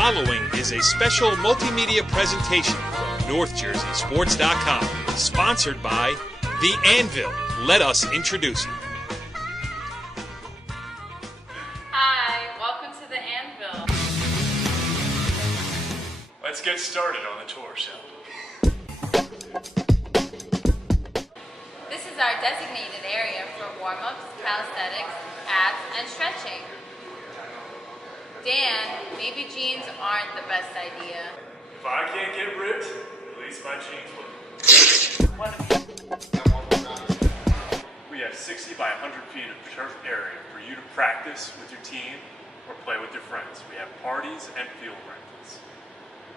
following is a special multimedia presentation from NorthJerseySports.com, sponsored by The Anvil. Let us introduce you. Hi, welcome to The Anvil. Let's get started on the tour, shall we? This is our designated area for warm-ups, calisthenics, abs, and stretching. Dan, maybe jeans aren't the best idea. If I can't get ripped, at least my jeans will. We have 60 by 100 feet of turf area for you to practice with your team or play with your friends. We have parties and field rentals.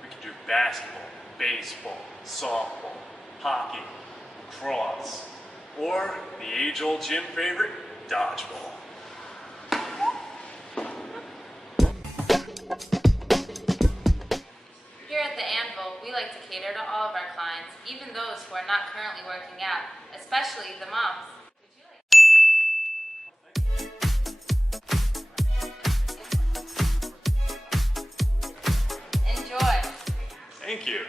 We can do basketball, baseball, softball, hockey, lacrosse, or the age-old gym favorite, dodgeball. Here at The Anvil, we like to cater to all of our clients, even those who are not currently working out, especially the moms. Enjoy. Thank you.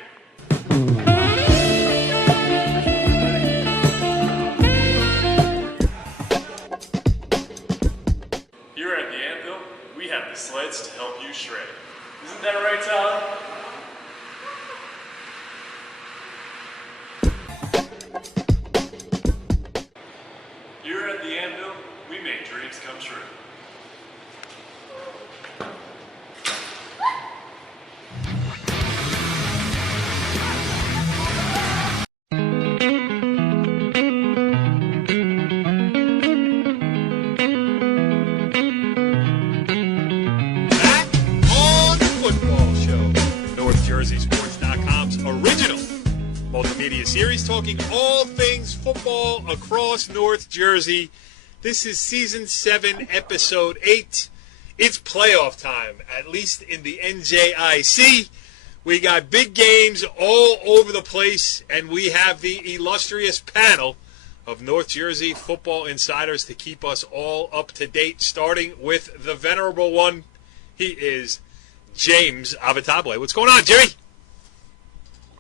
Here at The Anvil, we have the sleds to help you shred. Isn't that right, Tyler? Here at The Anvil, we make dreams come true. Back on the football show, NorthJerseySports.com's original multimedia series talking all things football across North Jersey. This is Season 7, Episode 8. It's playoff time, at least in the NJIC. We got big games all over the place, and we have the illustrious panel of North Jersey football insiders to keep us all up to date, starting with the venerable one. He is James Avatable. What's going on, Jerry?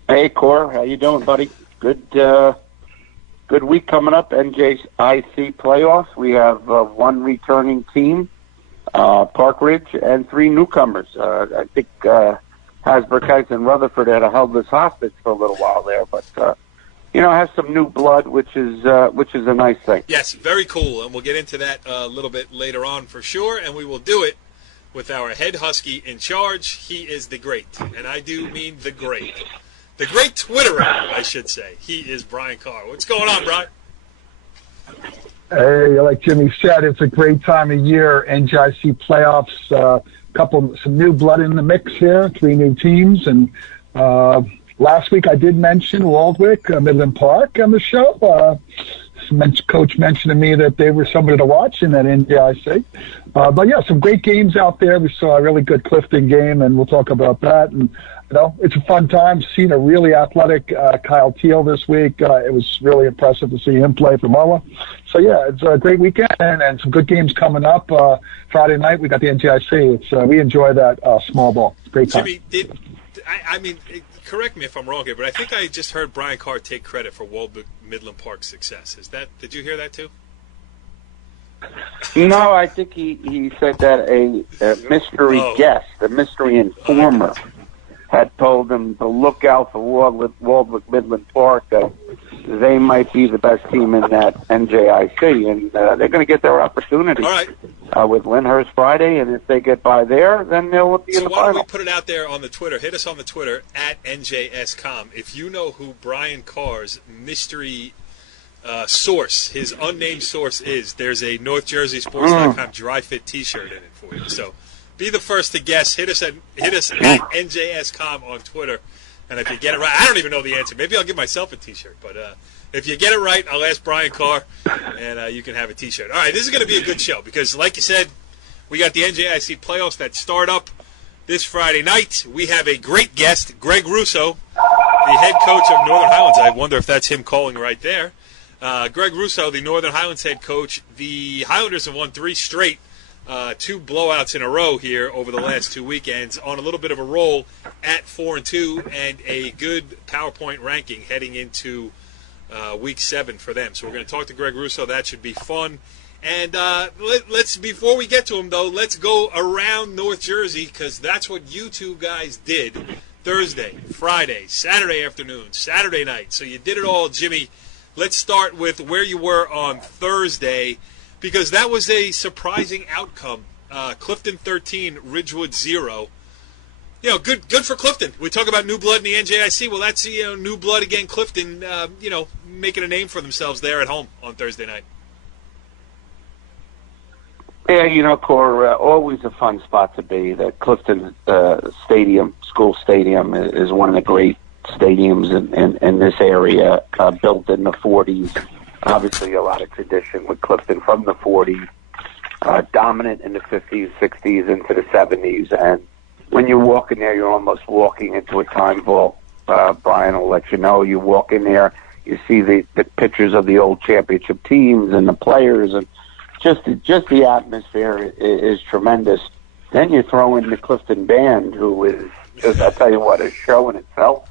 Hey, Cor. How you doing, buddy? Good week coming up, NJIC playoffs. We have one returning team, Park Ridge, and three newcomers. I think Hasbrook and Rutherford had held this hostage for a little while there, but has some new blood, which is a nice thing. Yes, very cool, and we'll get into that a little bit later on for sure, and we will do it with our head Husky in charge. He is the great, and I do mean the great. The great Twitterer, I should say. He is Brian Carr. What's going on, Brian? Hey, like Jimmy said, it's a great time of year. NJIC playoffs, some new blood in the mix here, three new teams. And last week I did mention Waldwick, Midland Park on the show. Coach mentioned to me that they were somebody to watch in that NJIC. But yeah, some great games out there. We saw a really good Clifton game, and we'll talk about that. And it's a fun time. Seeing a really athletic Kyle Teal this week. It was really impressive to see him play for Moa. So yeah, it's a great weekend and some good games coming up. Friday night we got the NJIC. We enjoy that small ball. Great time. Jimmy, correct me if I'm wrong here, but I think I just heard Brian Carr take credit for Waldwick Midland Park's success. Did you hear that too? No, I think he said that a mystery guest, a mystery informer, had told him to look out for Waldwick Midland Park, that they might be the best team in that NJIC, and they're going to get their opportunity. All right. With Lyndhurst Friday, and if they get by there, then they'll be in the final. So why don't we put it out there on the Twitter? Hit us on the Twitter at NJSCom. If you know who Brian Carr's mystery source, his unnamed source is, there's a NorthJerseySports.com dry fit T-shirt in it for you. So be the first to guess. Hit us at NJSCom on Twitter, and if you get it right, I don't even know the answer. Maybe I'll give myself a T-shirt, but if you get it right, I'll ask Brian Carr, and you can have a T-shirt. All right, this is going to be a good show because, like you said, we got the NJIC playoffs that start up this Friday night. We have a great guest, Greg Russo, the head coach of Northern Highlands. I wonder if that's him calling right there. Greg Russo, the Northern Highlands head coach. The Highlanders have won 3 straight 2 blowouts in a row here over the last 2 weekends, on a little bit of a roll at 4-2 and a good PowerPoint ranking heading into week 7 for them. So we're going to talk to Greg Russo. That should be fun. And let's, before we get to him, though, let's go around North Jersey, because that's what you two guys did Thursday, Friday, Saturday afternoon, Saturday night. So you did it all, Jimmy. Let's start with where you were on Thursday, because that was a surprising outcome. Clifton 13, Ridgewood 0. You know, good for Clifton. We talk about new blood in the NJIC. Well, that's, new blood again. Clifton, making a name for themselves there at home on Thursday night. Yeah, Cor, always a fun spot to be. The Clifton Stadium, school stadium, is one of the great stadiums in this area, built in the 40s. Obviously, a lot of tradition with Clifton from the 40s, dominant in the 50s, 60s, into the 70s. And when you walk in there, you're almost walking into a time vault. Brian will let you know. You walk in there, you see the pictures of the old championship teams and the players, and just the atmosphere is tremendous. Then you throw in the Clifton Band, who is just, I'll tell you what, a show in itself.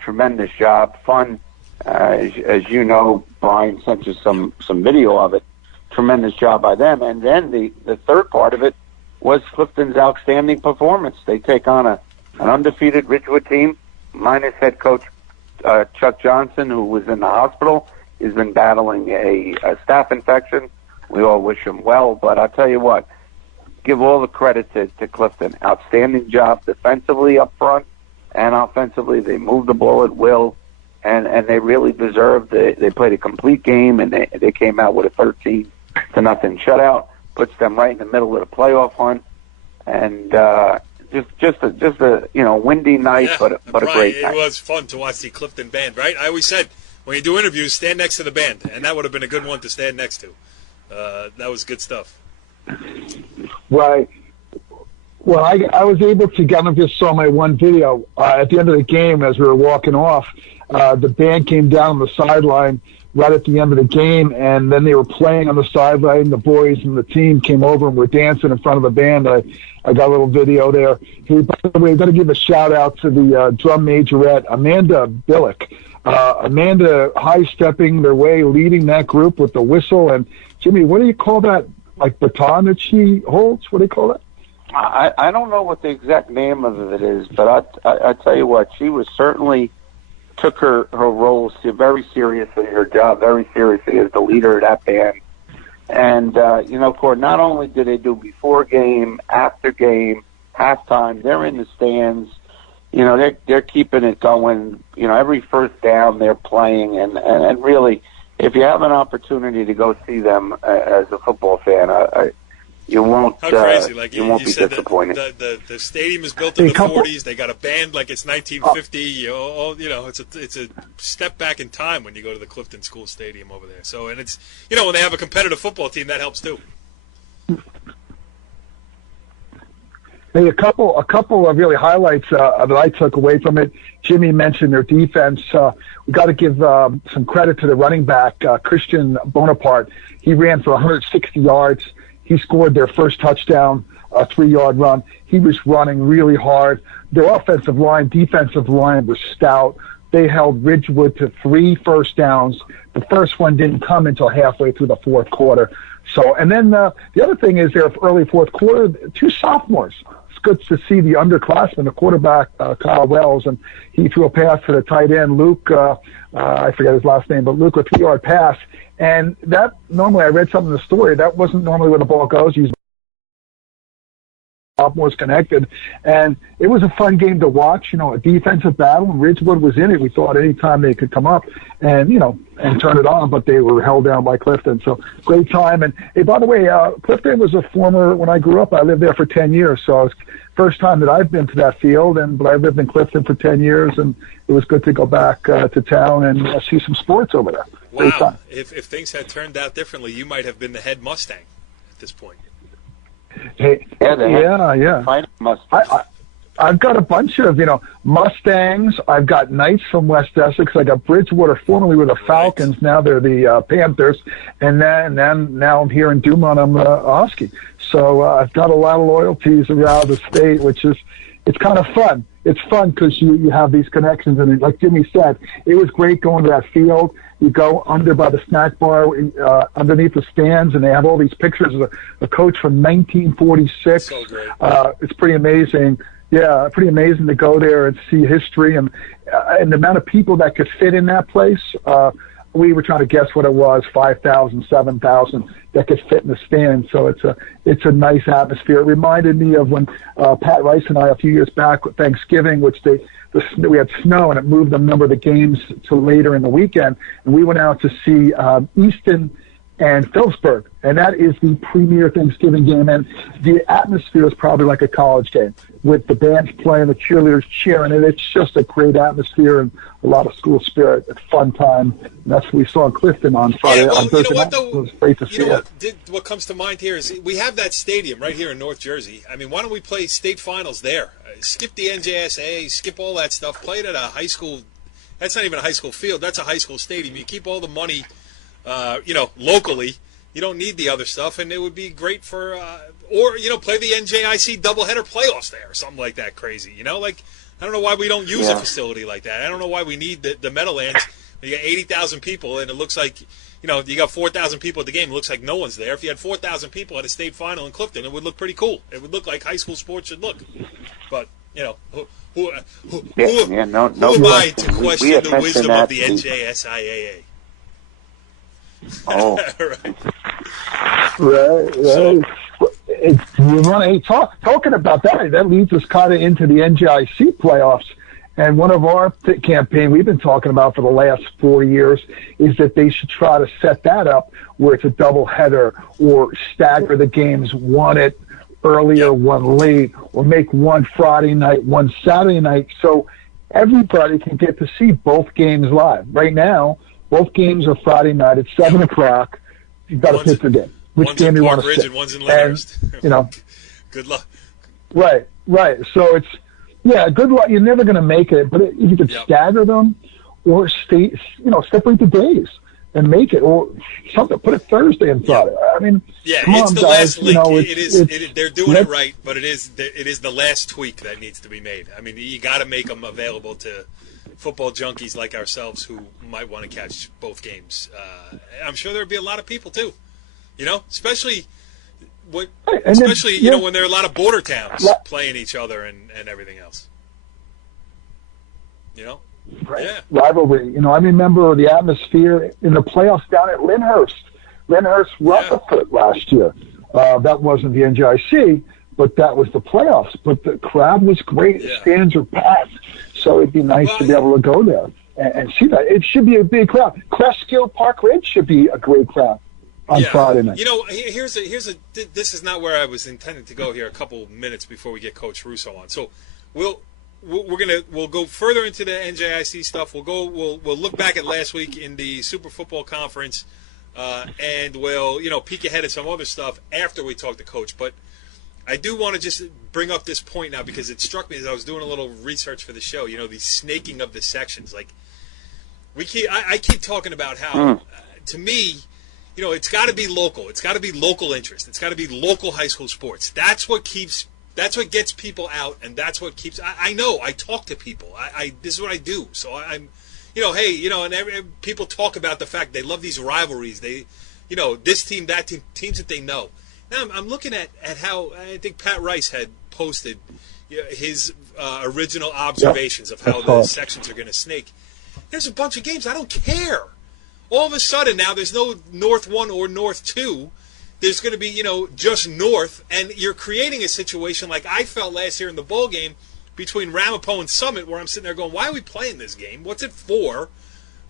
Tremendous job, fun. As you know, Brian sent you some video of it. Tremendous job by them. And then the third part of it was Clifton's outstanding performance. They take on an undefeated Ridgewood team, minus head coach Chuck Johnson, who was in the hospital. He's been battling a staph infection. We all wish him well, but I'll tell you what, give all the credit to Clifton. Outstanding job defensively up front and offensively. They moved the ball at will, and they really deserved it. They played a complete game, and they came out with a 13-0 shutout, puts them right in the middle of the playoff hunt, and just a windy night, Yeah, but a great night. It was fun to watch the Clifton Band, right? I always said, when you do interviews, stand next to the band, and that would have been a good one to stand next to. That was good stuff. Right. Well, I was able to get them, just saw my one video. At the end of the game, as we were walking off, the band came down on the sideline right at the end of the game, and then they were playing on the sideline. The boys and the team came over and were dancing in front of the band. I got a little video there. Hey, by the way, I've got to give a shout-out to the drum majorette, Amanda Billick. Amanda high-stepping their way, leading that group with the whistle. And, Jimmy, what do you call that, like baton that she holds? What do you call that? I don't know what the exact name of it is, but I tell you what, she was certainly took her role very seriously, her job very seriously as the leader of that band. And, Cord, not only did they do before game, after game, halftime, they're in the stands. They're keeping it going. Every first down they're playing, and really, if you have an opportunity to go see them as a football fan, you won't. How crazy! Like you won't you be said, disappointed. The stadium is built in the 40s. They got a band like it's 1950. It's a step back in time when you go to the Clifton School Stadium over there. So, and it's when they have a competitive football team, that helps too. Hey, a couple of really highlights that I took away from it. Jimmy mentioned their defense. We got to give some credit to the running back, Christian Bonaparte. He ran for 160 yards. He scored their first touchdown, a 3-yard run. He was running really hard. Their offensive line, defensive line was stout. They held Ridgewood to 3 first downs. The first one didn't come until halfway through the fourth quarter. So, and then the other thing is their early fourth quarter, 2 sophomores. It's good to see the underclassmen, the quarterback, Kyle Wells, and he threw a pass to the tight end, Luke, I forget his last name, but Luke, a 3-yard pass. And that, normally I read something in the story, that wasn't normally where the ball goes. He's sophomores connected. And it was a fun game to watch, a defensive battle. And Ridgewood was in it. We thought anytime they could come up and, and turn it on, but they were held down by Clifton. So great time. And hey, by the way, Clifton was a former, when I grew up, I lived there for 10 years. So it was first time that I've been to that field, but I lived in Clifton for 10 years, and it was good to go back to town and see some sports over there. Wow. If things had turned out differently, you might have been the head Mustang at this point. Hey, yeah. Fighting Mustang. I've got a bunch of, Mustangs. I've got Knights from West Essex. I got Bridgewater, formerly were the Falcons. Now they're the Panthers. And then now I'm here in Dumont. I'm Oski. So I've got a lot of loyalties around the state, it's kind of fun. It's fun because you have these connections. And like Jimmy said, it was great going to that field. You go under by the snack bar, underneath the stands, and they have all these pictures of a coach from 1946. So great. It's pretty amazing. Yeah, pretty amazing to go there and see history and the amount of people that could fit in that place. We were trying to guess what it was, 5,000, 7,000 that could fit in the stand. So it's a nice atmosphere. It reminded me of when Pat Rice and I a few years back with Thanksgiving, which we had snow and it moved a number of the games to later in the weekend. And we went out to see Easton and Phillipsburg, and that is the premier Thanksgiving game. And the atmosphere is probably like a college game with the bands playing, the cheerleaders cheering, and it's just a great atmosphere and a lot of school spirit. It's a fun time. And that's what we saw in Clifton on Friday. On Thursday night. It was great to see it. What comes to mind here is we have that stadium right here in North Jersey. I mean, why don't we play state finals there? Skip the NJSA, skip all that stuff. Play it at a high school. That's not even a high school field. That's a high school stadium. You keep all the money locally. You don't need the other stuff, and it would be great for, play the NJIC doubleheader playoffs there or something like that crazy. I don't know why we don't use a facility like that. I don't know why we need the Meadowlands. You got 80,000 people, and it looks like, you got 4,000 people at the game. It looks like no one's there. If you had 4,000 people at a state final in Clifton, it would look pretty cool. It would look like high school sports should look. But, who am I to question the wisdom of the NJSIAA? Oh, right. Talking about that leads us kind of into the NJIC playoffs. And one of our campaign we've been talking about for the last 4 years is that they should try to set that up where it's a double header or stagger the games, one at earlier, one late, or make one Friday night, one Saturday night, so everybody can get to see both games live. Right now, both games are Friday night at 7 o'clock. You've got to pick your game. Which game you want to see. And one's in Lyndhurst. Good luck. Right. So it's, good luck. You're never going to make it, but if you could stagger them or separate the days and make it, or something, put it Thursday and Friday. I mean, come it's on, the guys. last link. They're doing it right, but it is the last tweak that needs to be made. I mean, you got to make them available to football junkies like ourselves who might want to catch both games. I'm sure there'd be a lot of people too, especially when there are a lot of border towns playing each other and everything else. Right. Yeah. Rivalry. I remember the atmosphere in the playoffs down at Lyndhurst Rutherford last year. That wasn't the NJIC, but that was the playoffs. But the crowd was great. The stands are packed. So it'd be nice to be able to go there and see that. It should be a big crowd. Cresskill Park Ridge should be a great crowd on Friday night. This is not where I was intending to go here a couple minutes before we get Coach Russo on. So we'll go further into the NJIC stuff. We'll look back at last week in the Super Football Conference, and we'll peek ahead at some other stuff after we talk to Coach. But I do want to just bring up this point now because it struck me as I was doing a little research for the show. The snaking of the sections. Like I keep talking about how, to me, it's got to be local. It's got to be local interest. It's got to be local high school sports. That's what gets people out, and that's what keeps. I know. I talk to people. This is what I do. So I'm, and people talk about the fact they love these rivalries. They, this team, that team, teams that they know. Now I'm looking at how I think Pat Rice had posted his original observations of how the sections are going to snake. There's a bunch of games. I don't care. All of a sudden now there's no North 1 or North 2. There's going to be, just North, and you're creating a situation like I felt last year in the bowl game between Ramapo and Summit, where I'm sitting there going, why are we playing this game? What's it for?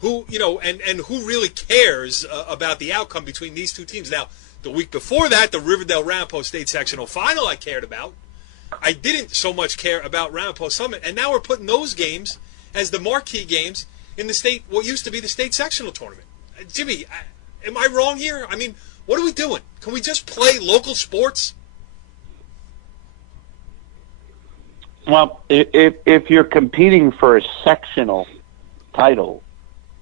Who, and who really cares about the outcome between these two teams? Now, the week before that, the Riverdale-Ramapo State Sectional Final I cared about. I didn't so much care about Ramapo Summit, and now we're putting those games as the marquee games in the state, what used to be the state sectional tournament. Jimmy, am I wrong here? I mean, what are we doing? Can we just play local sports? Well, if you're competing for a sectional title,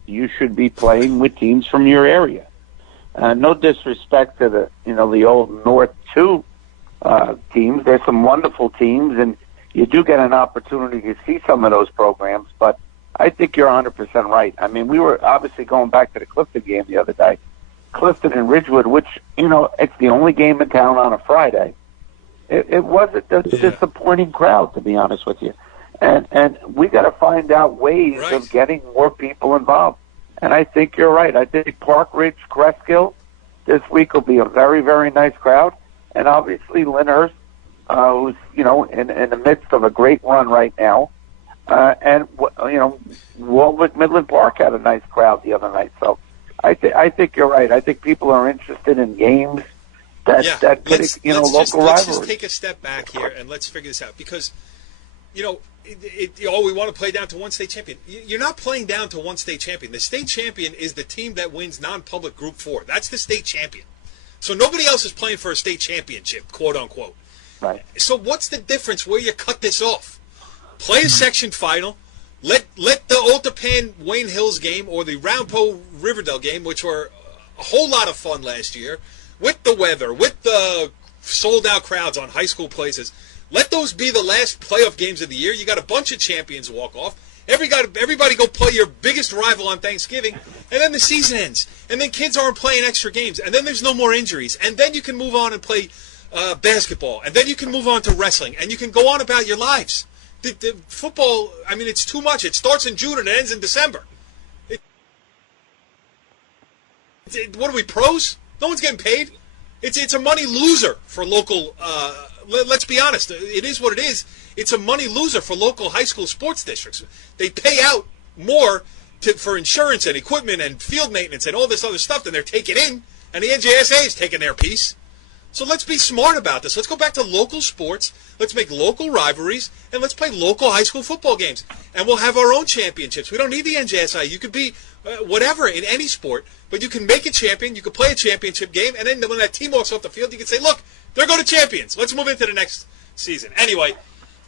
you should be playing with teams from your area. No disrespect to the old North 2 teams. There's some wonderful teams, and you do get an opportunity to see some of those programs. But I think you're 100% right. I mean, we were obviously going back to the Clifton game the other day. Clifton and Ridgewood, which, it's the only game in town on a Friday. It wasn't a disappointing crowd, to be honest with you. And we got to find out ways of getting more people involved. And I think you're right. I think Park Ridge, Cresskill, this week will be a very, very nice crowd. And obviously Lyndhurst, who's, in the midst of a great run right now. And Waldwick Midland Park had a nice crowd the other night. So I think you're right. I think people are interested in games that local rivalries. Let's just take a step back here and let's figure this out. Because, we want to play down to one state champion. You're not playing down to one state champion. The state champion is the team that wins non-public Group 4. That's the state champion. So nobody else is playing for a state championship, quote unquote. Right. So what's the difference where you cut this off? Play a section final. Let the Old Tappan Wayne Hills game or the Roundpo Riverdale game, which were a whole lot of fun last year, with the weather, with the sold-out crowds on high school places. Let those be the last playoff games of the year. You got a bunch of champions walk off. Everybody go play your biggest rival on Thanksgiving, and then the season ends. And then kids aren't playing extra games, and then there's no more injuries. And then you can move on and play basketball, and then you can move on to wrestling, and you can go on about your lives. The football, I mean, it's too much. It starts in June and it ends in December. What are we, pros? No one's getting paid. It's a money loser for local. Let's be honest. It is what it is. It's a money loser for local high school sports districts. They pay out more for insurance and equipment and field maintenance and all this other stuff than they're taking in, and the NJSA is taking their piece. So let's be smart about this. Let's go back to local sports. Let's make local rivalries, and let's play local high school football games. And we'll have our own championships. We don't need the NJSI. You could be whatever in any sport, but you can make a champion. You can play a championship game, and then when that team walks off the field, you can say, look, they're going to champions. Let's move into the next season. Anyway,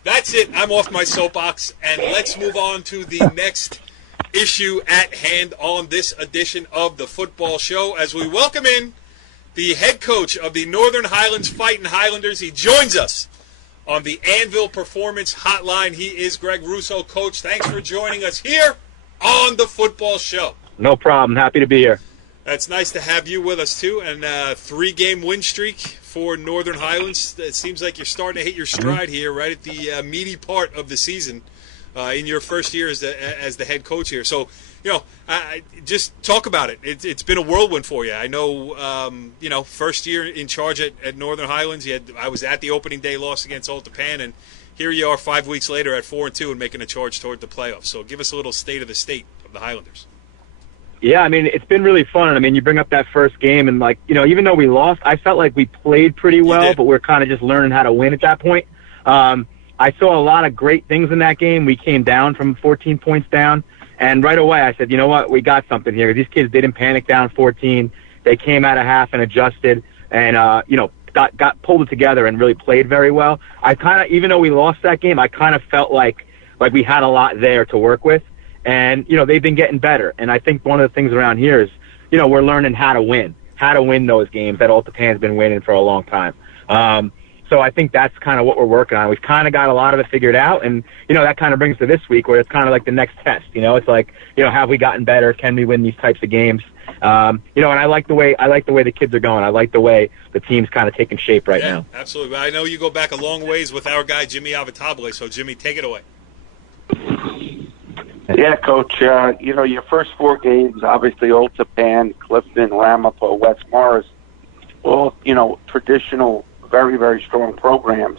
that's it. I'm off my soapbox, and let's move on to the next issue at hand on this edition of the Football Show as we welcome in the head coach of the Northern Highlands Fighting Highlanders. He joins us on the Anvil Performance Hotline. He is Greg Russo. Coach, thanks for joining us here on the Football Show. No problem. Happy to be here. That's nice to have you with us, too. And 3-game win streak for Northern Highlands. It seems like you're starting to hit your stride here right at the meaty part of the season in your first year as the head coach here. So, just talk about it. It's been a whirlwind for you. I know, first year in charge at Northern Highlands, I was at the opening day loss against Old Tappan, and here you are 5 weeks later at 4-2 and making a charge toward the playoffs. So give us a little state of the Highlanders. Yeah, I mean, it's been really fun. I mean, you bring up that first game, and, even though we lost, I felt like we played pretty well, but we're kind of just learning how to win at that point. I saw a lot of great things in that game. We came down from 14 points down, and right away I said, you know what, we got something here. These kids didn't panic down 14. They came out of half and adjusted and, got pulled it together and really played very well. I kind of, even though we lost that game, I kind of felt like we had a lot there to work with. And, they've been getting better. And I think one of the things around here is, we're learning how to win those games that Old Tappan's been winning for a long time. So I think that's kind of what we're working on. We've kind of got a lot of it figured out. And, that kind of brings to this week where it's kind of like the next test. It's like, have we gotten better? Can we win these types of games? And I like the way the kids are going. I like the way the team's kind of taking shape right now. Absolutely. I know you go back a long ways with our guy, Jimmy Avatable. So, Jimmy, take it away. Yeah, Coach. Your first 4 games, obviously Old Tappan, Clifton, Ramapo, West Morris, all, traditional, very, very strong programs.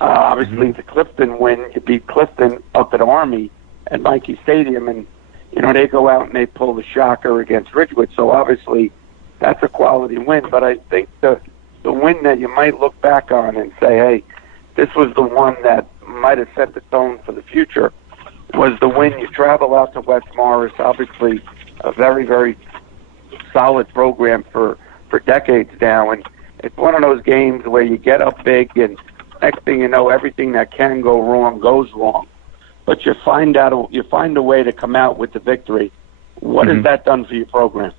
Obviously, the Clifton win, you beat Clifton up at Army at Mikey Stadium, and, they go out and they pull the shocker against Ridgewood. So, obviously, that's a quality win. But I think the win that you might look back on and say, hey, this was the one that might have set the tone for the future was the win. You travel out to West Morris, obviously a very, very solid program for decades now. And it's one of those games where you get up big and next thing you know, everything that can go wrong goes wrong. But you find a way to come out with the victory. What has that done for your program?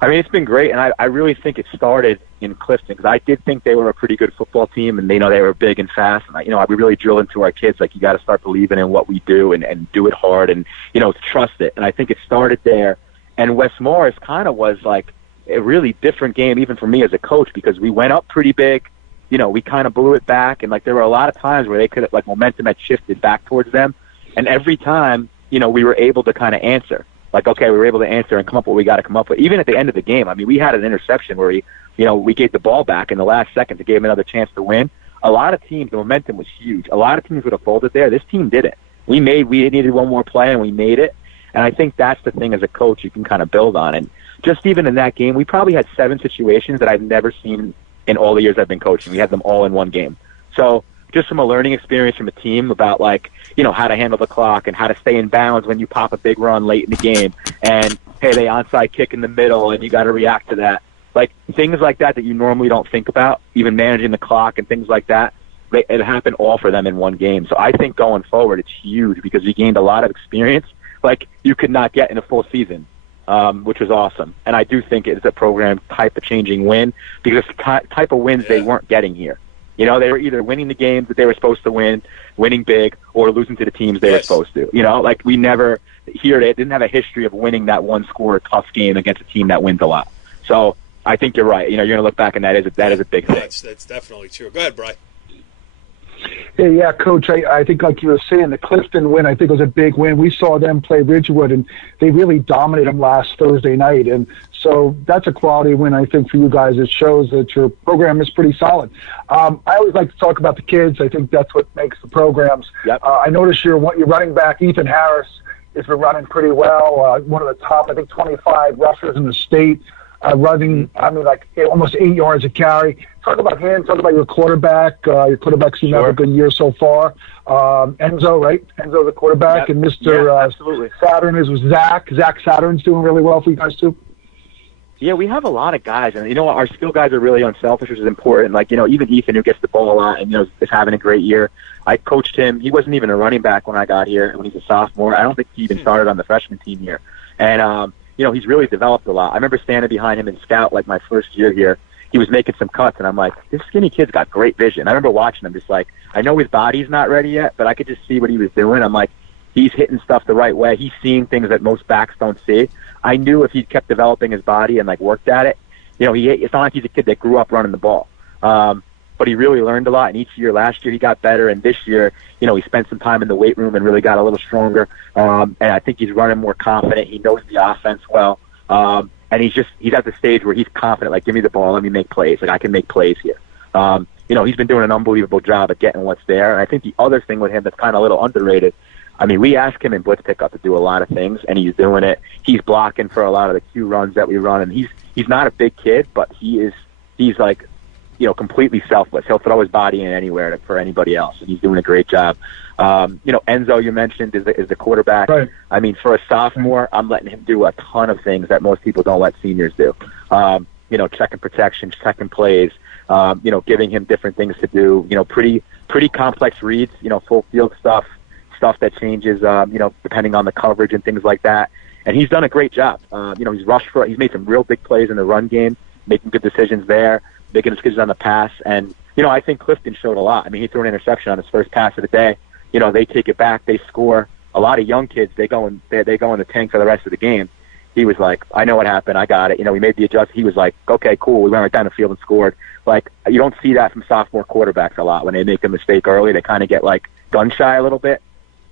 I mean, it's been great, and I really think it started in Clifton because I did think they were a pretty good football team, and they were big and fast. And we really drill into our kids like you got to start believing in what we do and do it hard and trust it. And I think it started there. And West Morris kind of was like a really different game even for me as a coach because we went up pretty big. We kind of blew it back, and there were a lot of times where they could momentum had shifted back towards them, and every time we were able to kind of answer. Okay, we were able to answer and come up with what we got to come up with. Even at the end of the game, I mean, we had an interception where we gave the ball back in the last second to give them another chance to win. A lot of teams, the momentum was huge. A lot of teams would have folded there. This team didn't. We needed one more play, and we made it. And I think that's the thing as a coach you can kind of build on. And just even in that game, we probably had 7 situations that I've never seen in all the years I've been coaching. We had them all in one game. So just from a learning experience from a team about how to handle the clock and how to stay in bounds when you pop a big run late in the game and, hey, they onside kick in the middle and you got to react to that. Things like that you normally don't think about, even managing the clock and things like that, it happened all for them in one game. So I think going forward it's huge because we gained a lot of experience you could not get in a full season, which was awesome. And I do think it's a program type of changing win because it's the type of wins they weren't getting here. They were either winning the games that they were supposed to win, winning big, or losing to the teams they were supposed to. We never here they didn't have a history of winning that one score tough game against a team that wins a lot. So I think you're right. You're going to look back and that is a big thing. That's definitely true. Go ahead, Brian. Yeah, Coach, I think like you were saying, the Clifton win, I think was a big win. We saw them play Ridgewood, and they really dominated them last Thursday night. And so that's a quality win, I think, for you guys. It shows that your program is pretty solid. I always like to talk about the kids. I think that's what makes the programs. Yep. I noticed your running back, Ethan Harris, has been running pretty well. One of the top, I think, 25 rushers in the state. Running, almost 8 yards a carry. Talk about him. Talk about your quarterback. Your quarterback seemed to have a good year so far. Enzo, right? Enzo, the quarterback, and Mr. Saturn is with Zach. Zach Saturn's doing really well for you guys too. Yeah, we have a lot of guys, and our skill guys are really unselfish, which is important. Even Ethan, who gets the ball a lot, and is having a great year. I coached him. He wasn't even a running back when I got here. When he's a sophomore, I don't think he even started on the freshman team here. And he's really developed a lot. I remember standing behind him in scout my first year here. He was making some cuts, and I'm like, this skinny kid's got great vision. I remember watching him just I know his body's not ready yet, but I could just see what he was doing. I'm like, he's hitting stuff the right way. He's seeing things that most backs don't see. I knew if he kept developing his body and worked at it, it's not like he's a kid that grew up running the ball. But he really learned a lot, and each year, last year he got better, and this year, he spent some time in the weight room and really got a little stronger. And I think he's running more confident. He knows the offense well. And he's at the stage where he's confident, give me the ball, let me make plays. I can make plays here. He's been doing an unbelievable job at getting what's there. And I think the other thing with him that's kind of a little underrated, we ask him in blitz pickup to do a lot of things, and he's doing it. He's blocking for a lot of the Q runs that we run, and he's not a big kid, but he's completely selfless. He'll throw his body in anywhere for anybody else, and he's doing a great job. Enzo, you mentioned, is the quarterback. Right. For a sophomore, I'm letting him do a ton of things that most people don't let seniors do. Checking protection, checking plays, giving him different things to do, pretty complex reads, full field stuff that changes, depending on the coverage and things like that. And he's done a great job. He's made some real big plays in the run game, making good decisions there, making decisions on the pass. And, I think Clifton showed a lot. He threw an interception on his first pass of the day. They take it back, they score. A lot of young kids, they go in the tank for the rest of the game. He was like, I know what happened, I got it. We made the adjustment. He was like, okay, cool. We went right down the field and scored. You don't see that from sophomore quarterbacks a lot. When they make a mistake early, they kind of get gun shy a little bit.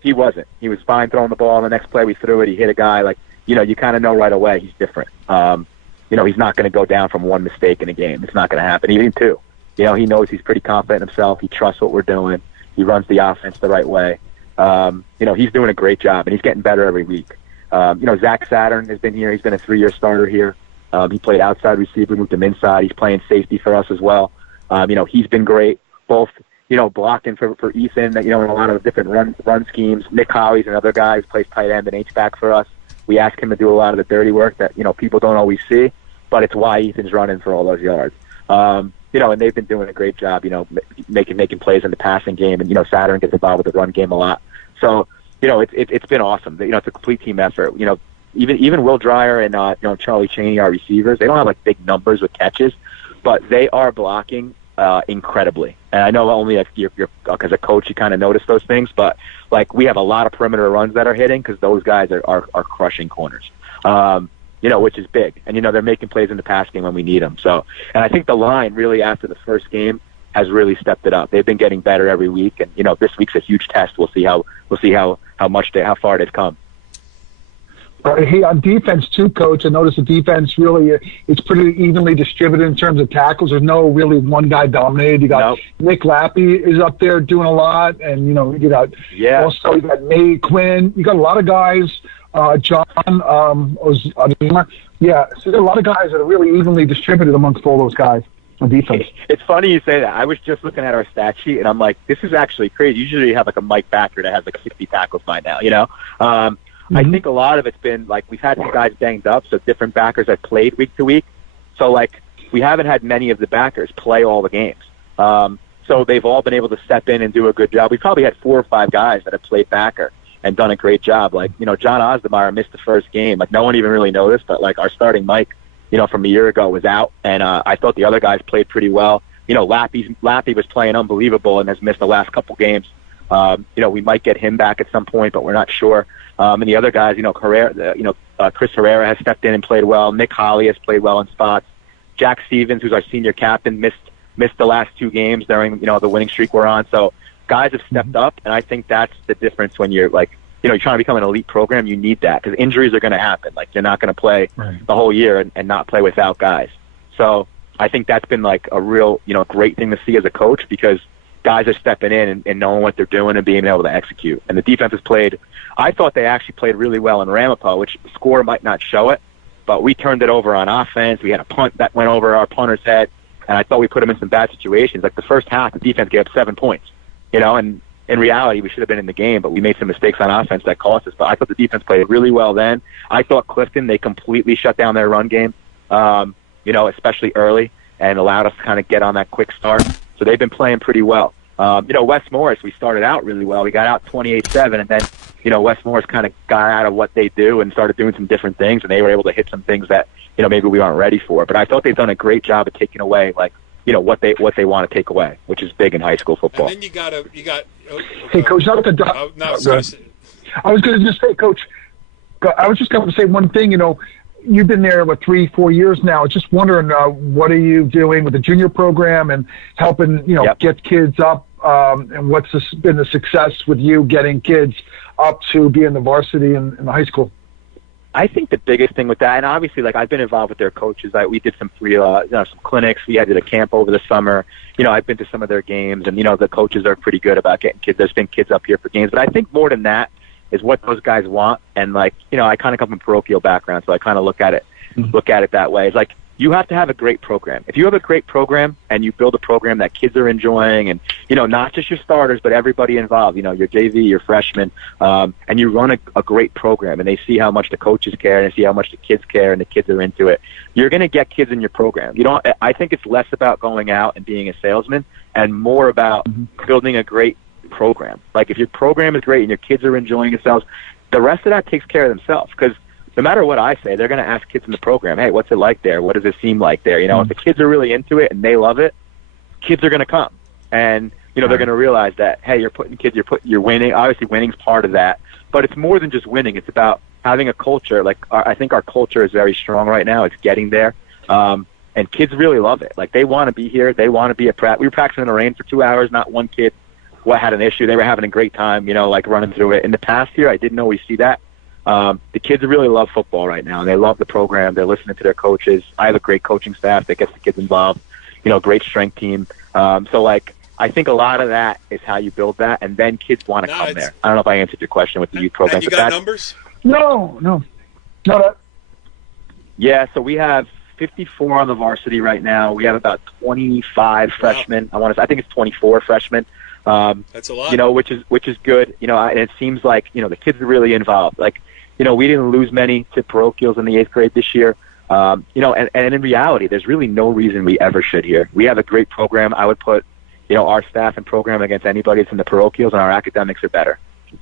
He wasn't. He was fine throwing the ball. On the next play, we threw it. He hit a guy. You kind of know right away he's different. He's not going to go down from one mistake in a game. It's not going to happen. Even two. He knows he's pretty confident in himself. He trusts what we're doing. He runs the offense the right way. He's doing a great job, and he's getting better every week. Zach Saturn has been here. He's been a 3-year starter here. He played outside receiver, moved him inside. He's playing safety for us as well. He's been great, both, blocking for Ethan, in a lot of different run schemes. Nick Howie's another guy who plays tight end and H-back for us. We ask him to do a lot of the dirty work that, people don't always see, but it's why Ethan's running for all those yards. and they've been doing a great job, making plays in the passing game, and Saturn gets involved with the run game a lot. So, it's been awesome. It's a complete team effort. Even Will Dreyer and Charlie Chaney, our receivers, they don't have like big numbers with catches, but they are blocking incredibly. And I know only as a coach you kind of notice those things, but like we have a lot of perimeter runs that are hitting because those guys are crushing corners. Which is big. And, they're making plays in the pass game when we need them. So, and I think the line really after the first game has really stepped it up. They've been getting better every week. And, this week's a huge test. We'll see how far they've come. Hey, on defense too, Coach, I noticed the defense really, it's pretty evenly distributed in terms of tackles. There's no really one guy dominated. You got Nick Lappy is up there doing a lot. And, you got also you got Nate Quinn. You got a lot of guys. John, so there are a lot of guys that are really evenly distributed amongst all those guys on defense. It's funny you say that. I was just looking at our stat sheet, and I'm like, this is actually crazy. Usually you have like a Mike Backer that has like 60 tackles by now, I think a lot of it's been like we've had some guys banged up, so different backers have played week to week. So like we haven't had many of the backers play all the games. So they've all been able to step in and do a good job. We probably had 4 or 5 guys that have played backer and done a great job. Like, John Osdemeyer missed the first game. Like, no one even really noticed, but, like, our starting Mike, from a year ago was out, and I thought the other guys played pretty well. Lappy was playing unbelievable and has missed the last couple games. We might get him back at some point, but we're not sure. And the other guys, Chris Herrera has stepped in and played well. Nick Holly has played well in spots. Jack Stevens, who's our senior captain, missed the last 2 games during, the winning streak we're on. So, guys have stepped up, and I think that's the difference when you're like, you're trying to become an elite program. You need that because injuries are going to happen. Like you're not going to play the whole year and not play without guys. So I think that's been like a real, great thing to see as a coach because guys are stepping in and knowing what they're doing and being able to execute. And the defense has played. I thought they actually played really well in Ramapo, which the score might not show it, but we turned it over on offense. We had a punt that went over our punter's head, and I thought we put them in some bad situations. Like the first half, the defense gave up 7 points. And in reality, we should have been in the game, but we made some mistakes on offense that cost us. But I thought the defense played really well then. I thought Clifton, they completely shut down their run game, especially early, and allowed us to kind of get on that quick start. So they've been playing pretty well. West Morris, we started out really well. We got out 28-7, and then, West Morris kind of got out of what they do and started doing some different things, and they were able to hit some things that, maybe we aren't ready for. But I thought they've done a great job of taking away, like, what they want to take away, which is big in high school football. And then you got. Hey, Coach, not the. I was going to just say, Coach. I was just going to say one thing. You've been there 3-4 years now. Just wondering, what are you doing with the junior program and helping get kids up? And what's been the success with you getting kids up to be in the varsity in the high school? I think the biggest thing with that, and obviously, like I've been involved with their coaches. We did some free, some clinics. We did a camp over the summer. I've been to some of their games, and the coaches are pretty good about getting kids. There's been kids up here for games, but I think more than that is what those guys want. And I kind of come from a parochial background, so I kind of look at it that way. It's like you have to have a great program. If you have a great program and you build a program that kids are enjoying and, not just your starters, but everybody involved, your JV, your freshmen, and you run a great program and they see how much the coaches care and they see how much the kids care and the kids are into it, you're going to get kids in your program. I think it's less about going out and being a salesman and more about building a great program. Like if your program is great and your kids are enjoying themselves, the rest of that takes care of themselves because no matter what I say, they're going to ask kids in the program, hey, what's it like there? What does it seem like there? If the kids are really into it and they love it, kids are going to come. And, they're going to realize that, hey, you're winning. Obviously, winning's part of that. But it's more than just winning. It's about having a culture. Like, I think our culture is very strong right now. It's getting there. And kids really love it. Like, they want to be here. They want to be at practice. We were practicing in the rain for 2 hours. Not one kid had an issue. They were having a great time, running through it. In the past year, I didn't always see that. The kids really love football right now. They love the program. They're listening to their coaches. I have a great coaching staff that gets the kids involved, great strength team. I think a lot of that is how you build that, and then kids want to come there. I don't know if I answered your question with the youth program. And you got numbers? No. Yeah, so we have 54 on the varsity right now. We have about 25 freshmen. I think it's 24 freshmen. That's a lot. Which is good. And it seems like, the kids are really involved. Like, we didn't lose many to parochials in the 8th grade this year. And in reality, there's really no reason we ever should here. We have a great program. I would put, our staff and program against anybody that's in the parochials, and our academics are better.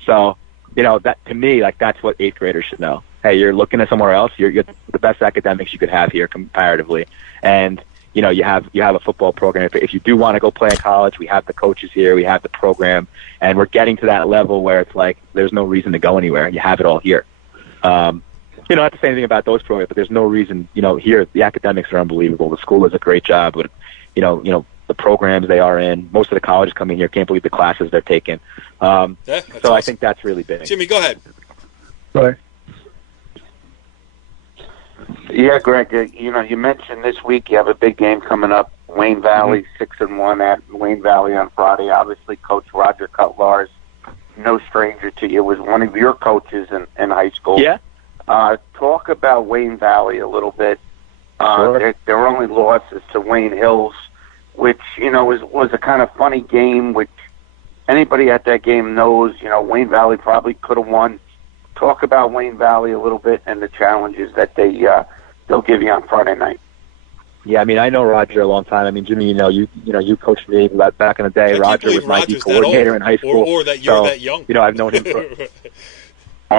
So, that to me, that's what 8th graders should know. Hey, you're looking at somewhere else. You're the best academics you could have here comparatively, and you have a football program. If you do want to go play in college, we have the coaches here, we have the program, and we're getting to that level where it's like there's no reason to go anywhere. You have it all here. Not to say anything about those programs, but there's no reason. Here the academics are unbelievable. The school does a great job with, the programs they are in. Most of the colleges coming here can't believe the classes they're taking. So awesome. I think that's really big. Jimmy, go ahead. Right. Yeah, Greg, you mentioned this week you have a big game coming up. Wayne Valley, 6-1 at Wayne Valley on Friday. Obviously, Coach Roger Cutlar is no stranger to you. Was one of your coaches in high school. Yeah. Talk about Wayne Valley a little bit. Sure. Their only loss is to Wayne Hills, which, was a kind of funny game, which anybody at that game knows, Wayne Valley probably could have won. Talk about Wayne Valley a little bit and the challenges that they'll give you on Friday night. Yeah, I know Roger a long time. Jimmy, you coached me back in the day. Roger was my D coordinator in high school. Or that you're that young. I've known him for...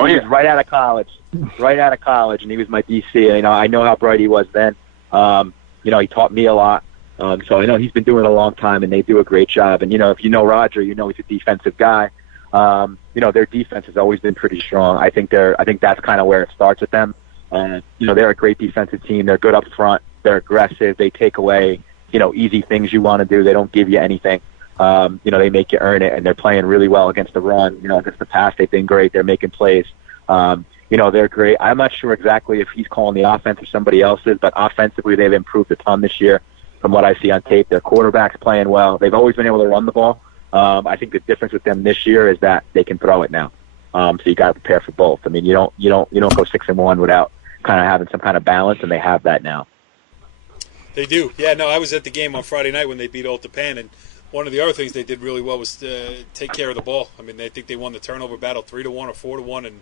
He was right out of college, and he was my DC. I know how bright he was then. He taught me a lot. So I know he's been doing it a long time, and they do a great job. And, if you know Roger, he's a defensive guy. Their defense has always been pretty strong. I think that's kind of where it starts with them. They're a great defensive team. They're good up front. They're aggressive. They take away, easy things you want to do. They don't give you anything. They make you earn it, and they're playing really well against the run. Against the pass, they've been great. They're making plays. They're great. I'm not sure exactly if he's calling the offense or somebody else is, but offensively they've improved a ton this year from what I see on tape. Their quarterback's playing well. They've always been able to run the ball. I think the difference with them this year is that they can throw it now. So you got to prepare for both. You don't go 6-1 without kind of having some kind of balance, and they have that now. They do. Yeah, no, I was at the game on Friday night when they beat Old Tapan, and one of the other things they did really well was take care of the ball. I think they won the turnover battle 3-1 or 4-1, and